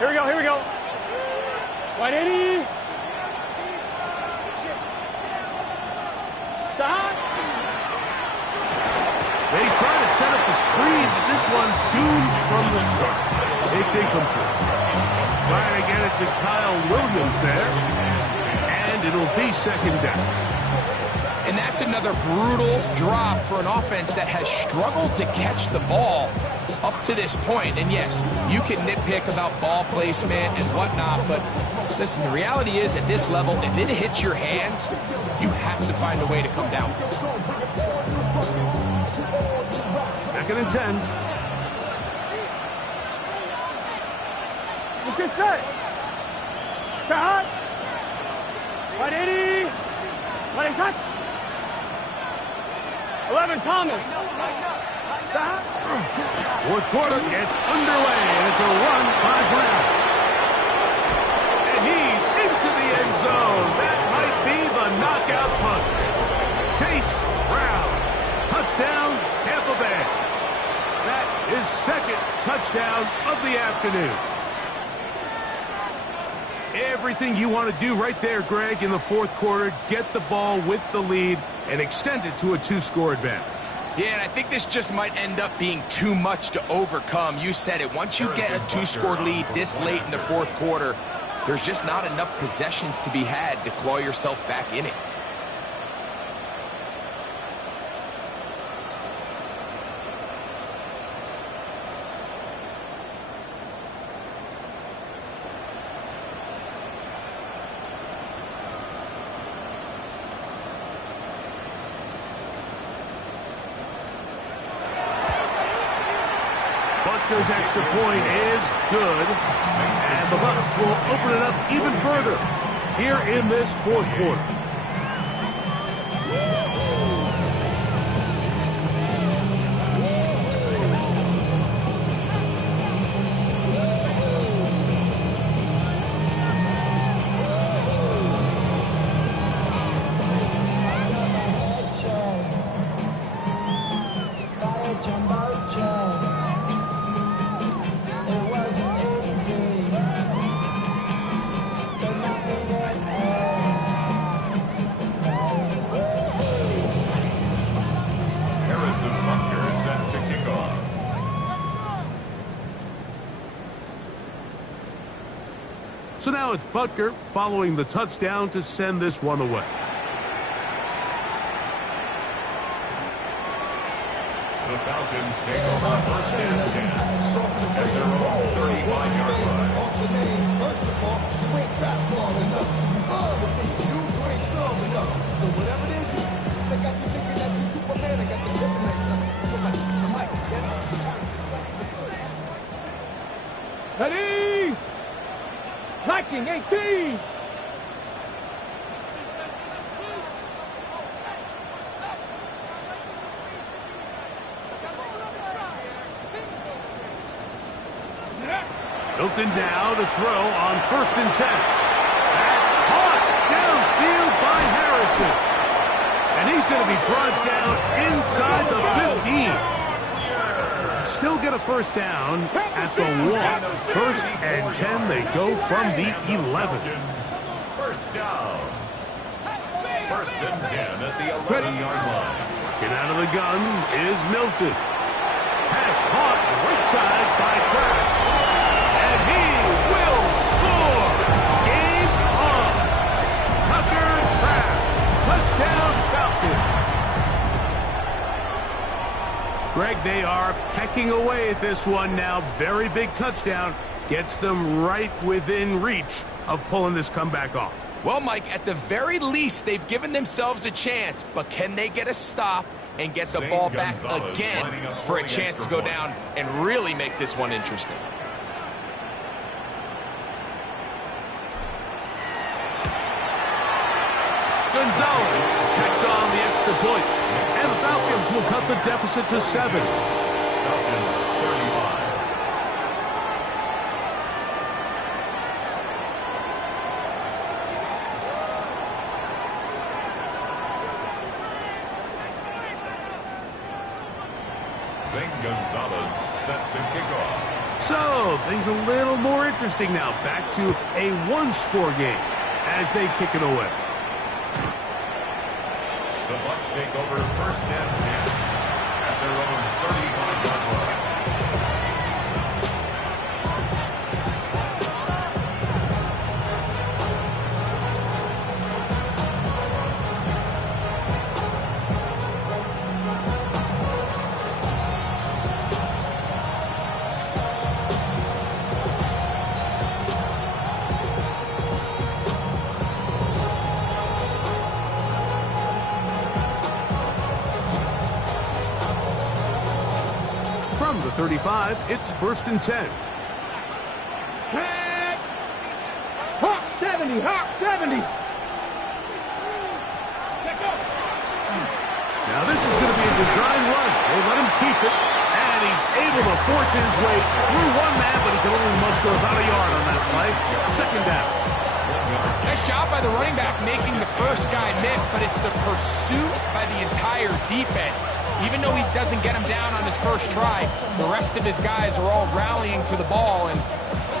Here we go, here we go. 180. Stop. They try to set up the screen, but this one's doomed from the start. It's incomplete. Trying to get it to Kyle Williams there. And it'll be 2nd down. And that's another brutal drop for an offense that has struggled to catch the ball up to this point. And yes, you can nitpick about ball placement and whatnot, but listen, the reality is at this level, if it hits your hands, you have to find a way to come down. 2nd and 10. Let's get set. Stop. 180. 180 shot. 11 Thomas. Stop. 4th quarter gets underway, and it's a run by Brown. And he's into the end zone. That might be the knockout punch. Chase Brown. Touchdown, Tampa Bay. That is 2nd touchdown of the afternoon. Everything you want to do right there, Greg, in the 4th quarter. Get the ball with the lead and extend it to a 2-score advantage. Yeah, and I think this just might end up being too much to overcome. You said it. Once you get a 2-score lead this late in the 4th quarter, there's just not enough possessions to be had to claw yourself back in it. Packers' extra point is good. And the Bucs will open it up even further here in this fourth quarter. So now it's Butker following the touchdown to send this one away. The Falcons take over first and 10 at their own 35-yard line. First of all, you ain't got long enough. You ain't strong enough. So whatever it is, they got you thinking that you Superman. I got the kryptonite. The mic, get it? Ready? Tracking 18. Hilton now to throw on first and 10. That's caught downfield by Harrison. And he's going to be brought down inside the 15. Still get a first down at the 1. First and 10, they go from the 11. First down. First and 10 at the 11-yard line. Get out of the gun is Milton. Pass caught right side by Kraft. And he will score. Game on. Tucker Kraft. Touchdown Falcons. Greg, they are pecking away at this one now. Very big touchdown. Gets them right within reach of pulling this comeback off. Well, Mike, at the very least, they've given themselves a chance, but can they get a stop and get the ball back again for a chance to go down and really make this one interesting? Gonzalez tacks on the extra point, and the Falcons will cut the deficit to 7. Falcons 35. Zane Gonzalez set to kick off. So, things a little more interesting now. Back to a one-score game as they kick it away. The Bucs take over first and 10 at their own 35-yard line. From the 35, it's first and 10. Hawk 70, Hawk 70. Now this is going to be a design run. They let him keep it, and he's able to force his way through one man, but he can only muster about a yard on that play. Second down. Nice job by the running back making the first guy miss, but it's the pursuit by the entire defense. Even though he doesn't get him down on his first try, the rest of his guys are all rallying to the ball, and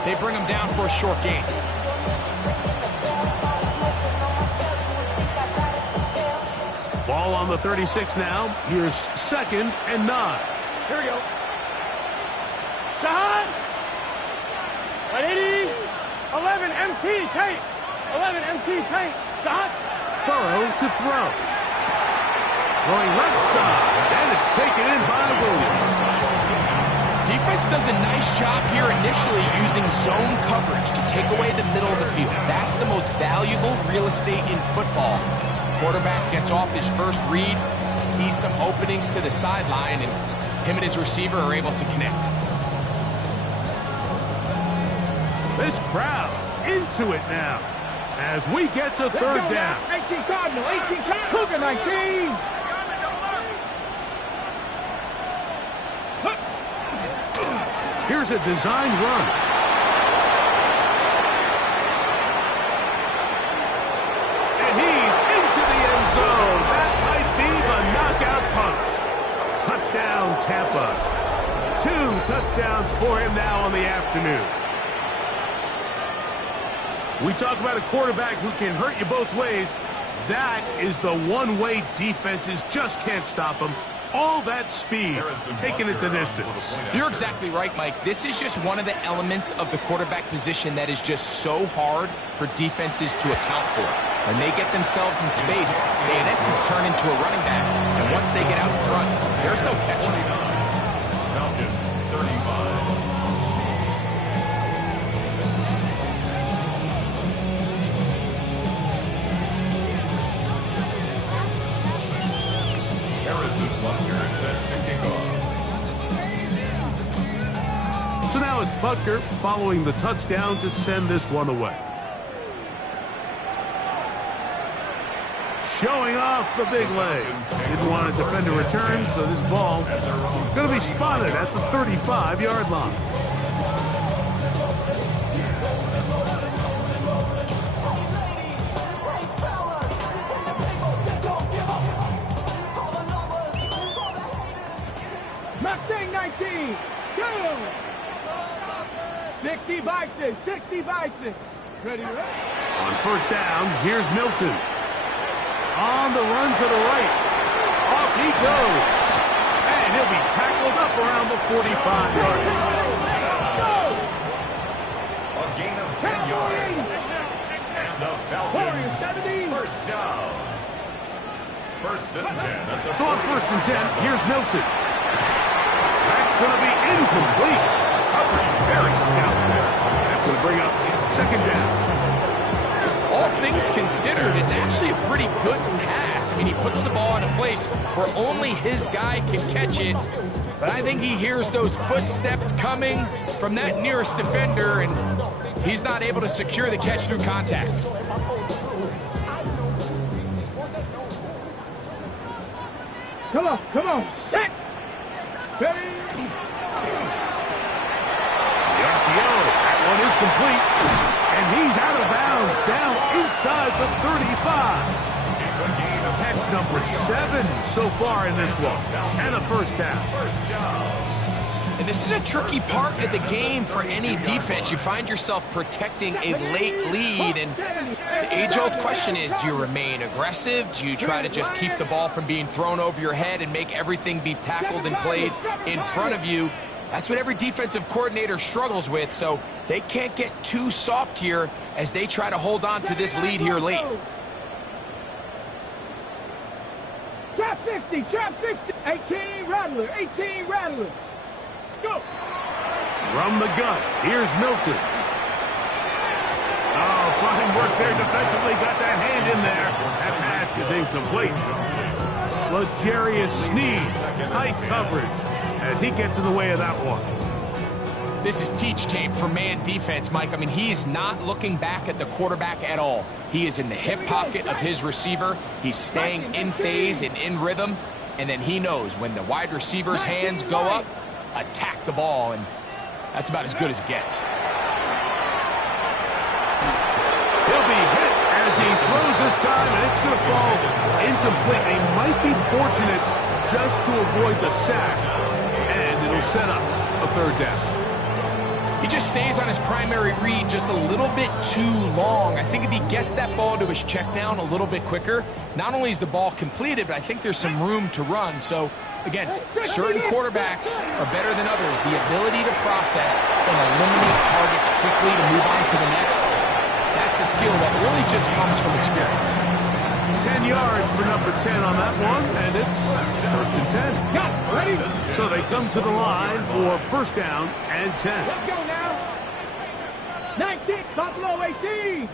they bring him down for a short gain. Ball on the 36 now. Here's second and 9. Here we go. John. 180. 11 MT tape. 11 MT tape. John. Burrow to throw. Going left side, and it's taken in by Williams. Defense does a nice job here initially using zone coverage to take away the middle of the field. That's the most valuable real estate in football. Quarterback gets off his first read, sees some openings to the sideline, and him and his receiver are able to connect. This crowd into it now as we get to third down. 18 Cardinal, 18 Cougar 19. Here's a designed run. And he's into the end zone. That might be the knockout punch. Touchdown, Tampa. 2 touchdowns for him now on the afternoon. We talk about a quarterback who can hurt you both ways. That is the one-way defenses just can't stop him. All that speed, taking it the distance. You're exactly right, Mike. This is just one of the elements of the quarterback position that is just so hard for defenses to account for. When they get themselves in space, they in essence turn into a running back. And once they get out in front, there's no catching. Falcons 35. So now it's Butker following the touchdown to send this one away. Showing off the big leg. Didn't want a defender return, so this ball going to be spotted at the 35-yard line. Mustang 19. Go! 60 Bison, 60 Bison. Ready, ready? On first down, here's Milton. On the run to the right. Off he goes. And he'll be tackled up around the 45-yard line. A gain of 10 yards. And the Falcons first down. First and 10. So on first and 10, here's Milton. That's going to be incomplete. Very stout there. That's going to bring up second down. All things considered, it's actually a pretty good pass. I mean, he puts the ball in a place where only his guy can catch it. But I think he hears those footsteps coming from that nearest defender, and he's not able to secure the catch through contact. Come on, set. Ready? That one is complete, and he's out of bounds down inside the 35. Catch number 7 so far in this one, and a first down. And this is a tricky part of the game for any defense. You find yourself protecting a late lead, and the age-old question is, do you remain aggressive? Do you try to just keep the ball from being thrown over your head and make everything be tackled and played in front of you? That's what every defensive coordinator struggles with, so they can't get too soft here as they try to hold on to this lead here late. Trap 60, trap 60. 18 Rattler, 18 Rattler. Go. From the gun, here's Milton. Oh, fine work there defensively. Got that hand in there. That pass is incomplete. L'Jarius Sneed, tight coverage as he gets in the way of that one. This is teach tape for man defense, Mike. I mean, he's not looking back at the quarterback at all. He is in the hip pocket of his receiver. He's staying in phase and in rhythm. And then he knows when the wide receiver's hands go up, attack the ball. And that's about as good as it gets. He'll be hit as he throws this time, and it's going to fall incomplete. They might be fortunate just to avoid the sack. And it'll set up a third down. He just stays on his primary read just a little bit too long. I think if he gets that ball to his check down a little bit quicker, not only is the ball completed, but I think there's some room to run. So, again, certain quarterbacks are better than others. The ability to process and eliminate targets quickly to move on to the next, that's a skill that really just comes from experience. 10 yards for number 10 on that one, and it's first and 10. Got it, ready? So they come to the line for first down and 10. Let's go now. 19, Buffalo 18.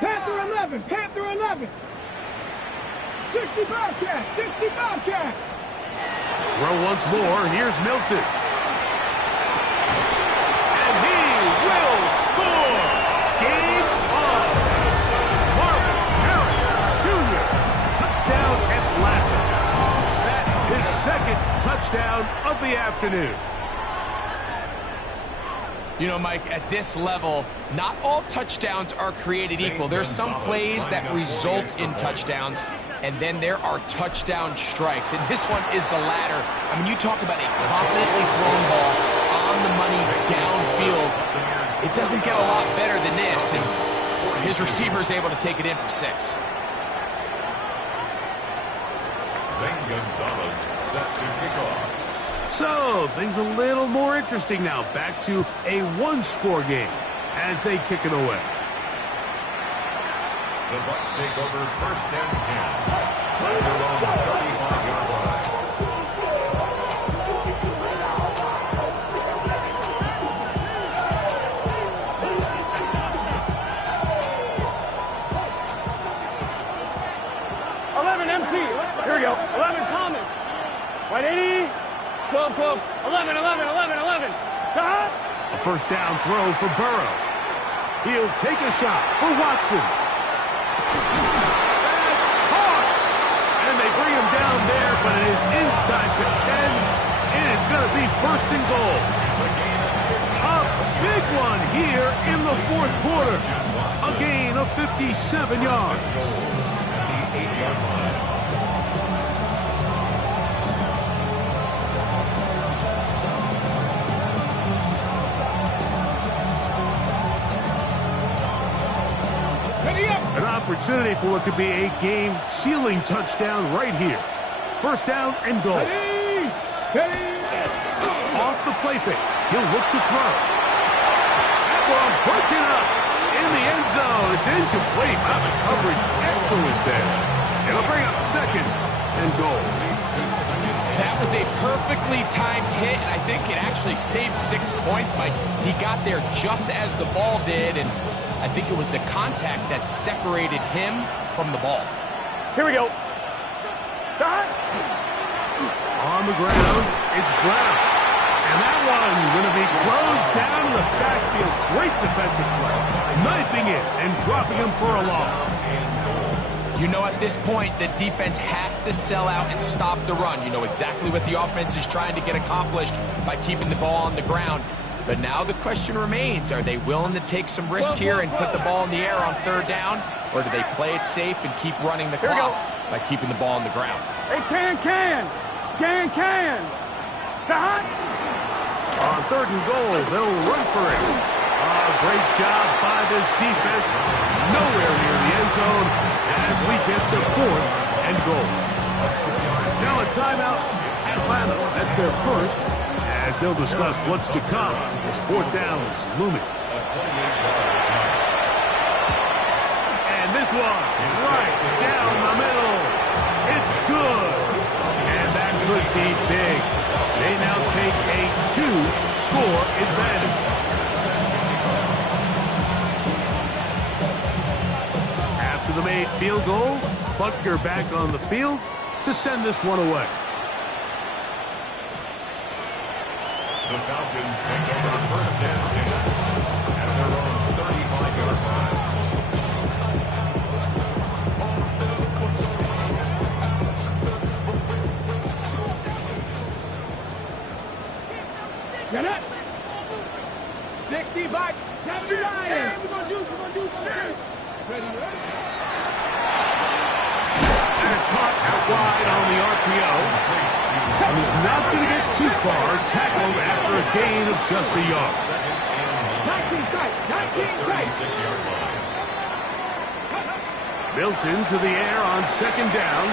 Panther 11, Panther 11. 60 Bobcats, 60 Bobcats. Throw once more, here's Milton. And he the afternoon. You know, Mike, at this level, not all touchdowns are created equal. There's some plays that result in touchdowns, and then there are touchdown strikes. And this one is the latter. I mean, you talk about a confidently thrown ball on the money downfield. It doesn't get a lot better than this, and his receiver is able to take it in for 6. Zane Gonzalez set to kick off. So, things a little more interesting now. Back to a one-score game as they kick it away. The Bucs take over 1st and 10. At their own 35-yard line. Here we go. 11 Thomas. Right 80. 12, 12. 11, 11, 11, 11. Stop. A first down throw for Burrow. He'll take a shot for Watson. That's caught. And they bring him down there, but it is inside the 10. It is going to be 1st and goal. A big one here in the 4th quarter. A gain of 57 yards. At the 8-yard line. An opportunity for what could be a game-sealing touchdown right here. 1st down and goal. Off the play fake. He'll look to throw. That ball broken up in the end zone. It's incomplete. Wow, the coverage excellent there. It'll bring up 2nd and goal. That was a perfectly timed hit, and I think it actually saved 6 points, Mike. He got there just as the ball did, and I think it was the contact that separated him from the ball. Here we go. Start. On the ground, it's Brown. And that one going to be closed down in the backfield. Great defensive play. Knifing it and dropping him for a loss. You know, at this point, the defense has to sell out and stop the run. You know exactly what the offense is trying to get accomplished by keeping the ball on the ground. But now the question remains, are they willing to take some risk here and put the ball in the air on 3rd down? Or do they play it safe and keep running the clock by keeping the ball on the ground? Hey, can. Stop. On 3rd and goal, they'll run for it. Great job by this defense. Nowhere near the end zone as we get to 4th and goal. Now a timeout. Atlanta, that's their first, as they'll discuss what's to come as 4th down is looming. And this one is right down the middle. It's good. And that could be big. They now take a 2-score advantage. After the made field goal, Butker back on the field to send this one away. The Falcons take over 1st and 10 at their own 35-yard line. Get it. 65, 79. We're going to do Ready. And it's caught out wide on the RPO. He's not going to get too far. Tackled after a gain of just a yard. 19 tight. 36-yard line. Milton to the air on 2nd down.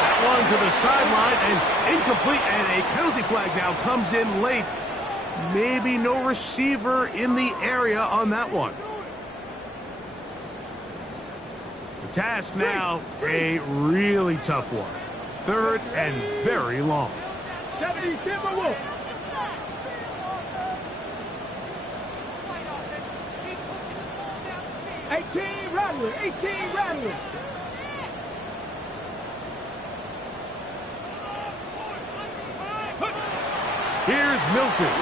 That one to the sideline and incomplete. And a penalty flag now comes in late. Maybe no receiver in the area on that one. The task now, a really tough one. 3rd and very long. 70, Timberwolf. 18, Rattler. 18, Rattler. Here's Milton.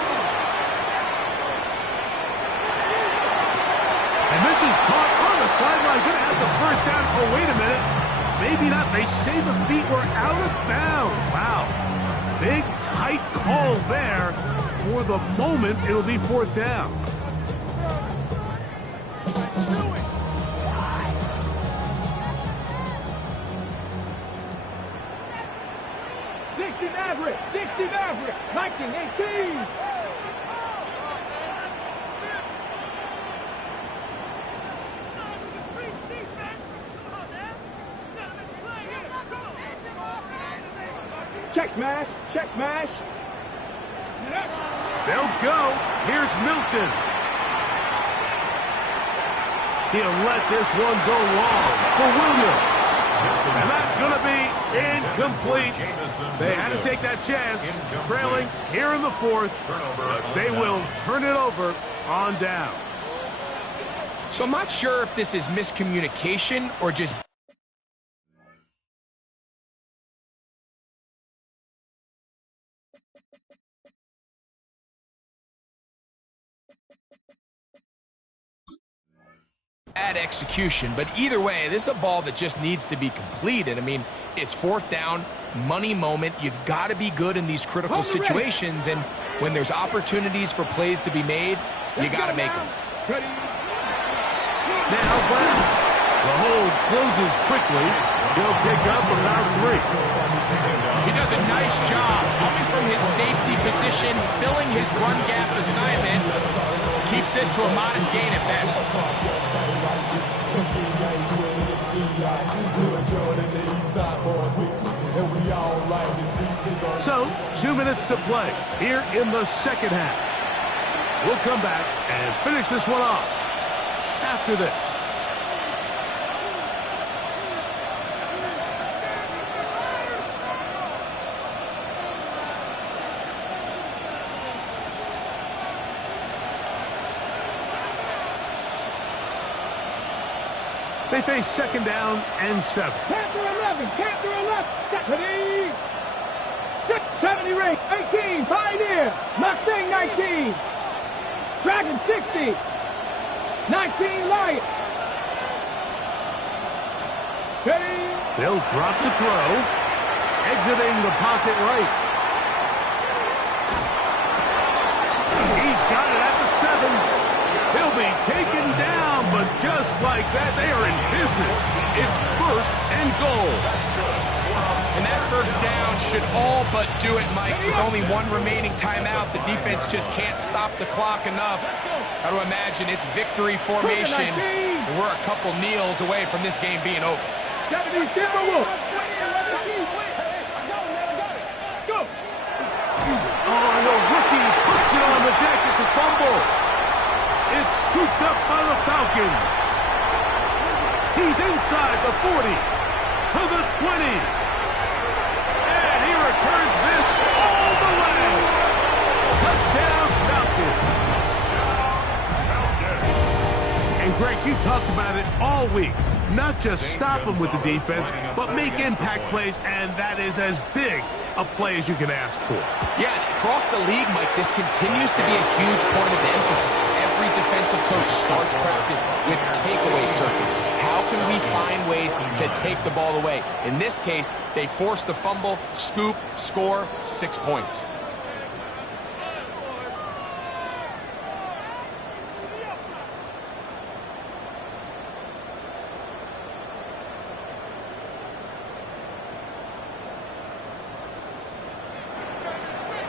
And this is caught on the sideline. Going to have the 1st down. Oh, wait a minute. Maybe not. They say the feet were out of bounds. Wow. Big, tight calls there. For the moment, it'll be 4th down. Maverick, 60 Maverick, 1918. Check smash, check smash. They'll go. Here's Milton. He'll let this one go long for Williams. And that's going to be incomplete. They had to take that chance, trailing here in the 4th. But they will turn it over on down. So I'm not sure if this is miscommunication or just... bad execution, but either way, this is a ball that just needs to be completed. I mean, it's 4th down, money moment. You've got to be good in these critical situations, and when there's opportunities for plays to be made, you got to make them. Now Brown. The hold closes quickly. He'll pick up about 3. He does a nice job coming from his safety position, filling his run gap assignment. Keeps this to a modest gain at best. So, 2 minutes to play here in the 2nd half. We'll come back and finish this one off after this. They face 2nd down and 7. Panther 11, Panther 11, deputy. 70 ring, 18, Pioneer, Mustang 19, Dragon 60, 19 Lion. Steady. They'll drop to throw, exiting the pocket right. He's got it at the 7. He'll be taken down, but just like that, they are in business. It's 1st and goal. And that 1st down should all but do it, Mike. With only 1 remaining timeout, the defense just can't stop the clock enough. Got to imagine it's victory formation. And we're a couple kneels away from this game being over. 70 Timberwolves. Oh, and the rookie puts it on the deck. It's a fumble. It's scooped up by the Falcons. He's inside the 40 to the 20. And he returns this all the way. Touchdown, Falcons. And Greg, you talked about it all week. Not just stop them with the defense, but make impact plays, and that is as big a play as you can ask for. Yeah, across the league, Mike, this continues to be a huge point of emphasis. Every defensive coach starts practice with takeaway circuits. How can we find ways to take the ball away? In this case, they force the fumble, scoop, score, 6 points.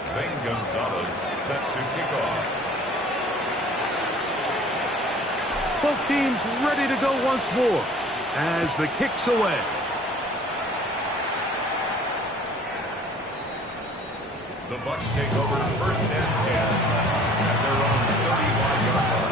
Zane Gonzalez set to kick off. Both teams ready to go once more as the kick's away. The Bucs take over 1st and 10 at their own 31-yard line.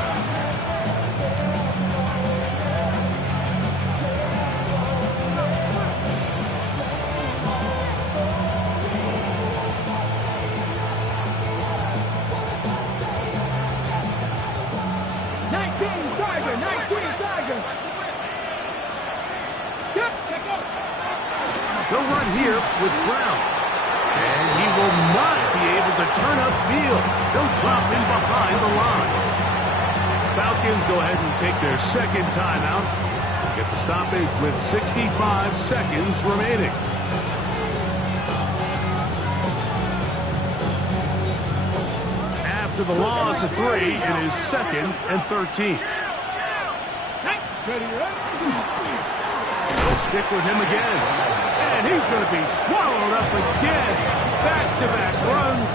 They'll run here with Brown. And he will not be able to turn upfield. They'll drop him behind the line. Falcons go ahead and take their 2nd timeout. Get the stoppage with 65 seconds remaining. After the loss of 3, it is 2nd and 13. They'll stick with him again. And he's going to be swallowed up again. Back-to-back runs,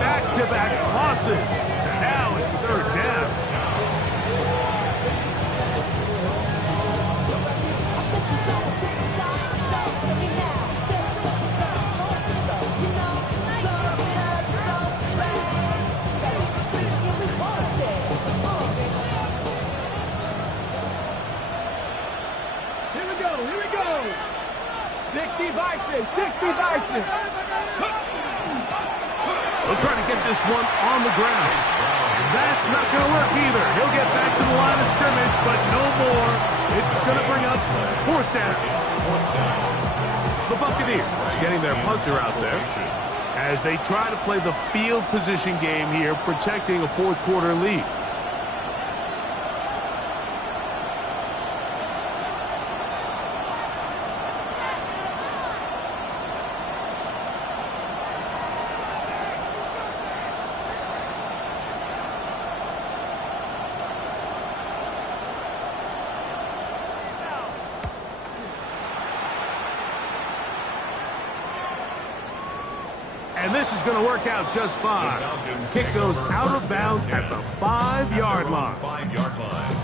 back-to-back losses. Now it's 3rd down. Here we go. 60 Bison. They'll try to get this one on the ground. That's not going to work either. He'll get back to the line of scrimmage, but no more. It's going to bring up 4th down. The Buccaneers getting their punter out there as they try to play the field position game here, protecting a 4th quarter lead. And this is going to work out just fine. Kick goes out of bounds at the 5-yard line. 5-yard line.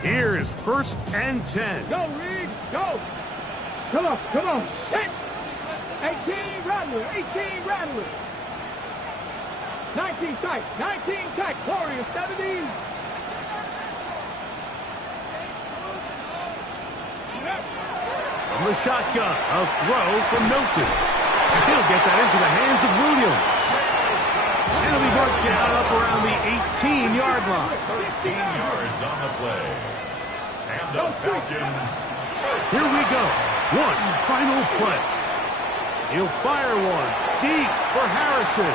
Here is 1st and 10. Go, Reed, go. Come on. Hit. 18 Rattler. 19 tight. Warriors 70. From the shotgun, a throw from Milton. He'll get that into the hands of Williams. And it'll be brought down up around the 18-yard line. 13 yards on the play. And the Falcons. Here we go. One final play. He'll fire one deep for Harrison.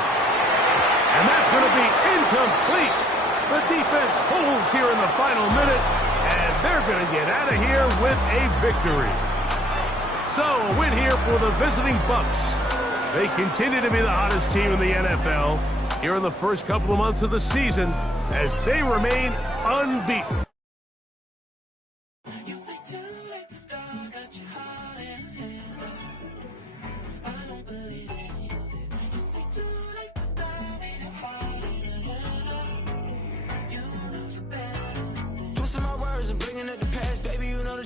And that's going to be incomplete. The defense holds here in the final minute, and they're going to get out of here with a victory. So, a win here for the visiting Bucs. They continue to be the hottest team in the NFL here in the first couple of months of the season as they remain unbeaten.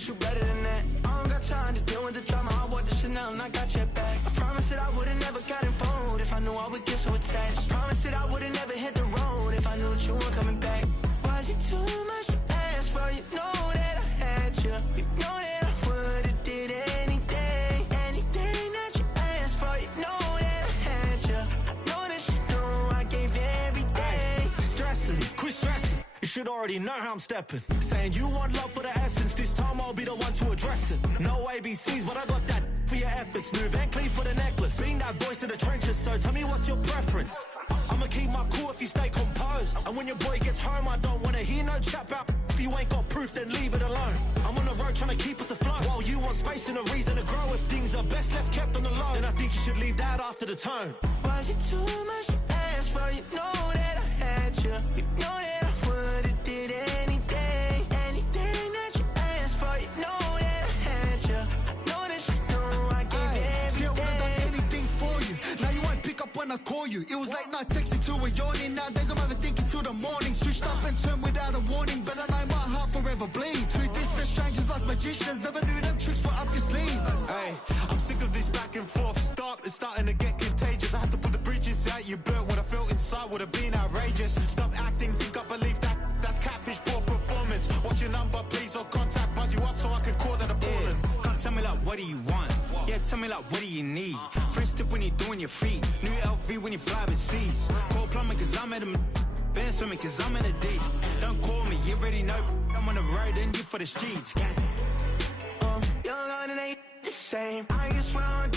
You better than that. I don't got time to deal with the drama. I want the Chanel and I got your back. I promise that I would've never got involved if I knew I would get so attached. I promise that I would've never hit the road if I knew that you weren't coming back. Was it too much to ask for? You know that I had you. You know that I would've did anything that you asked for. You know that I had you. I know that you know I gave everything. Stressing, quit stressing. You should already know how I'm stepping. Saying you want love for the essence. This time I'll be the one to address it. No ABCs, but I got that for your efforts. New Van Cleef for the necklace. Being that voice of the trenches, so tell me what's your preference. I'ma keep my cool if you stay composed. And when your boy gets home, I don't wanna hear no chat about. If you ain't got proof, then leave it alone. I'm on the road trying to keep us afloat. While you want space and a reason to grow. If things are best left kept on the low, then I think you should leave that after the tone. Was it too much to ask for? You know that I had you. You know that I would've did anything that you asked for. You know that I had you. I know that you know I gave everything. See, I would've done anything for you. Now you won't pick up when I call you. It was late night texting to a yawning. Nowadays I'm overthinking till the morning. Switched up and turned without a warning, but I know my heart forever bleeds. Through this, the strangers like magicians. Never knew them tricks were up your sleeve. Hey, I'm sick of this back and forth. It's starting to get contagious. I had to put the bridges out you built. What I felt inside would have been outrageous. Stop acting, think I believe that's catfish, poor performance. What's your number, please, or contact, buzz you up so I can call that appalling. Come tell me like, what do you want? Yeah, tell me like, what do you need? French tip when you're doing your feet. New LV when you fly overseas. Call plumbing cause I'm at a been swimming cause I'm in a deep. Don't call me, you already know. I'm on the road and you for the streets. Young on and ain't the same. I just went on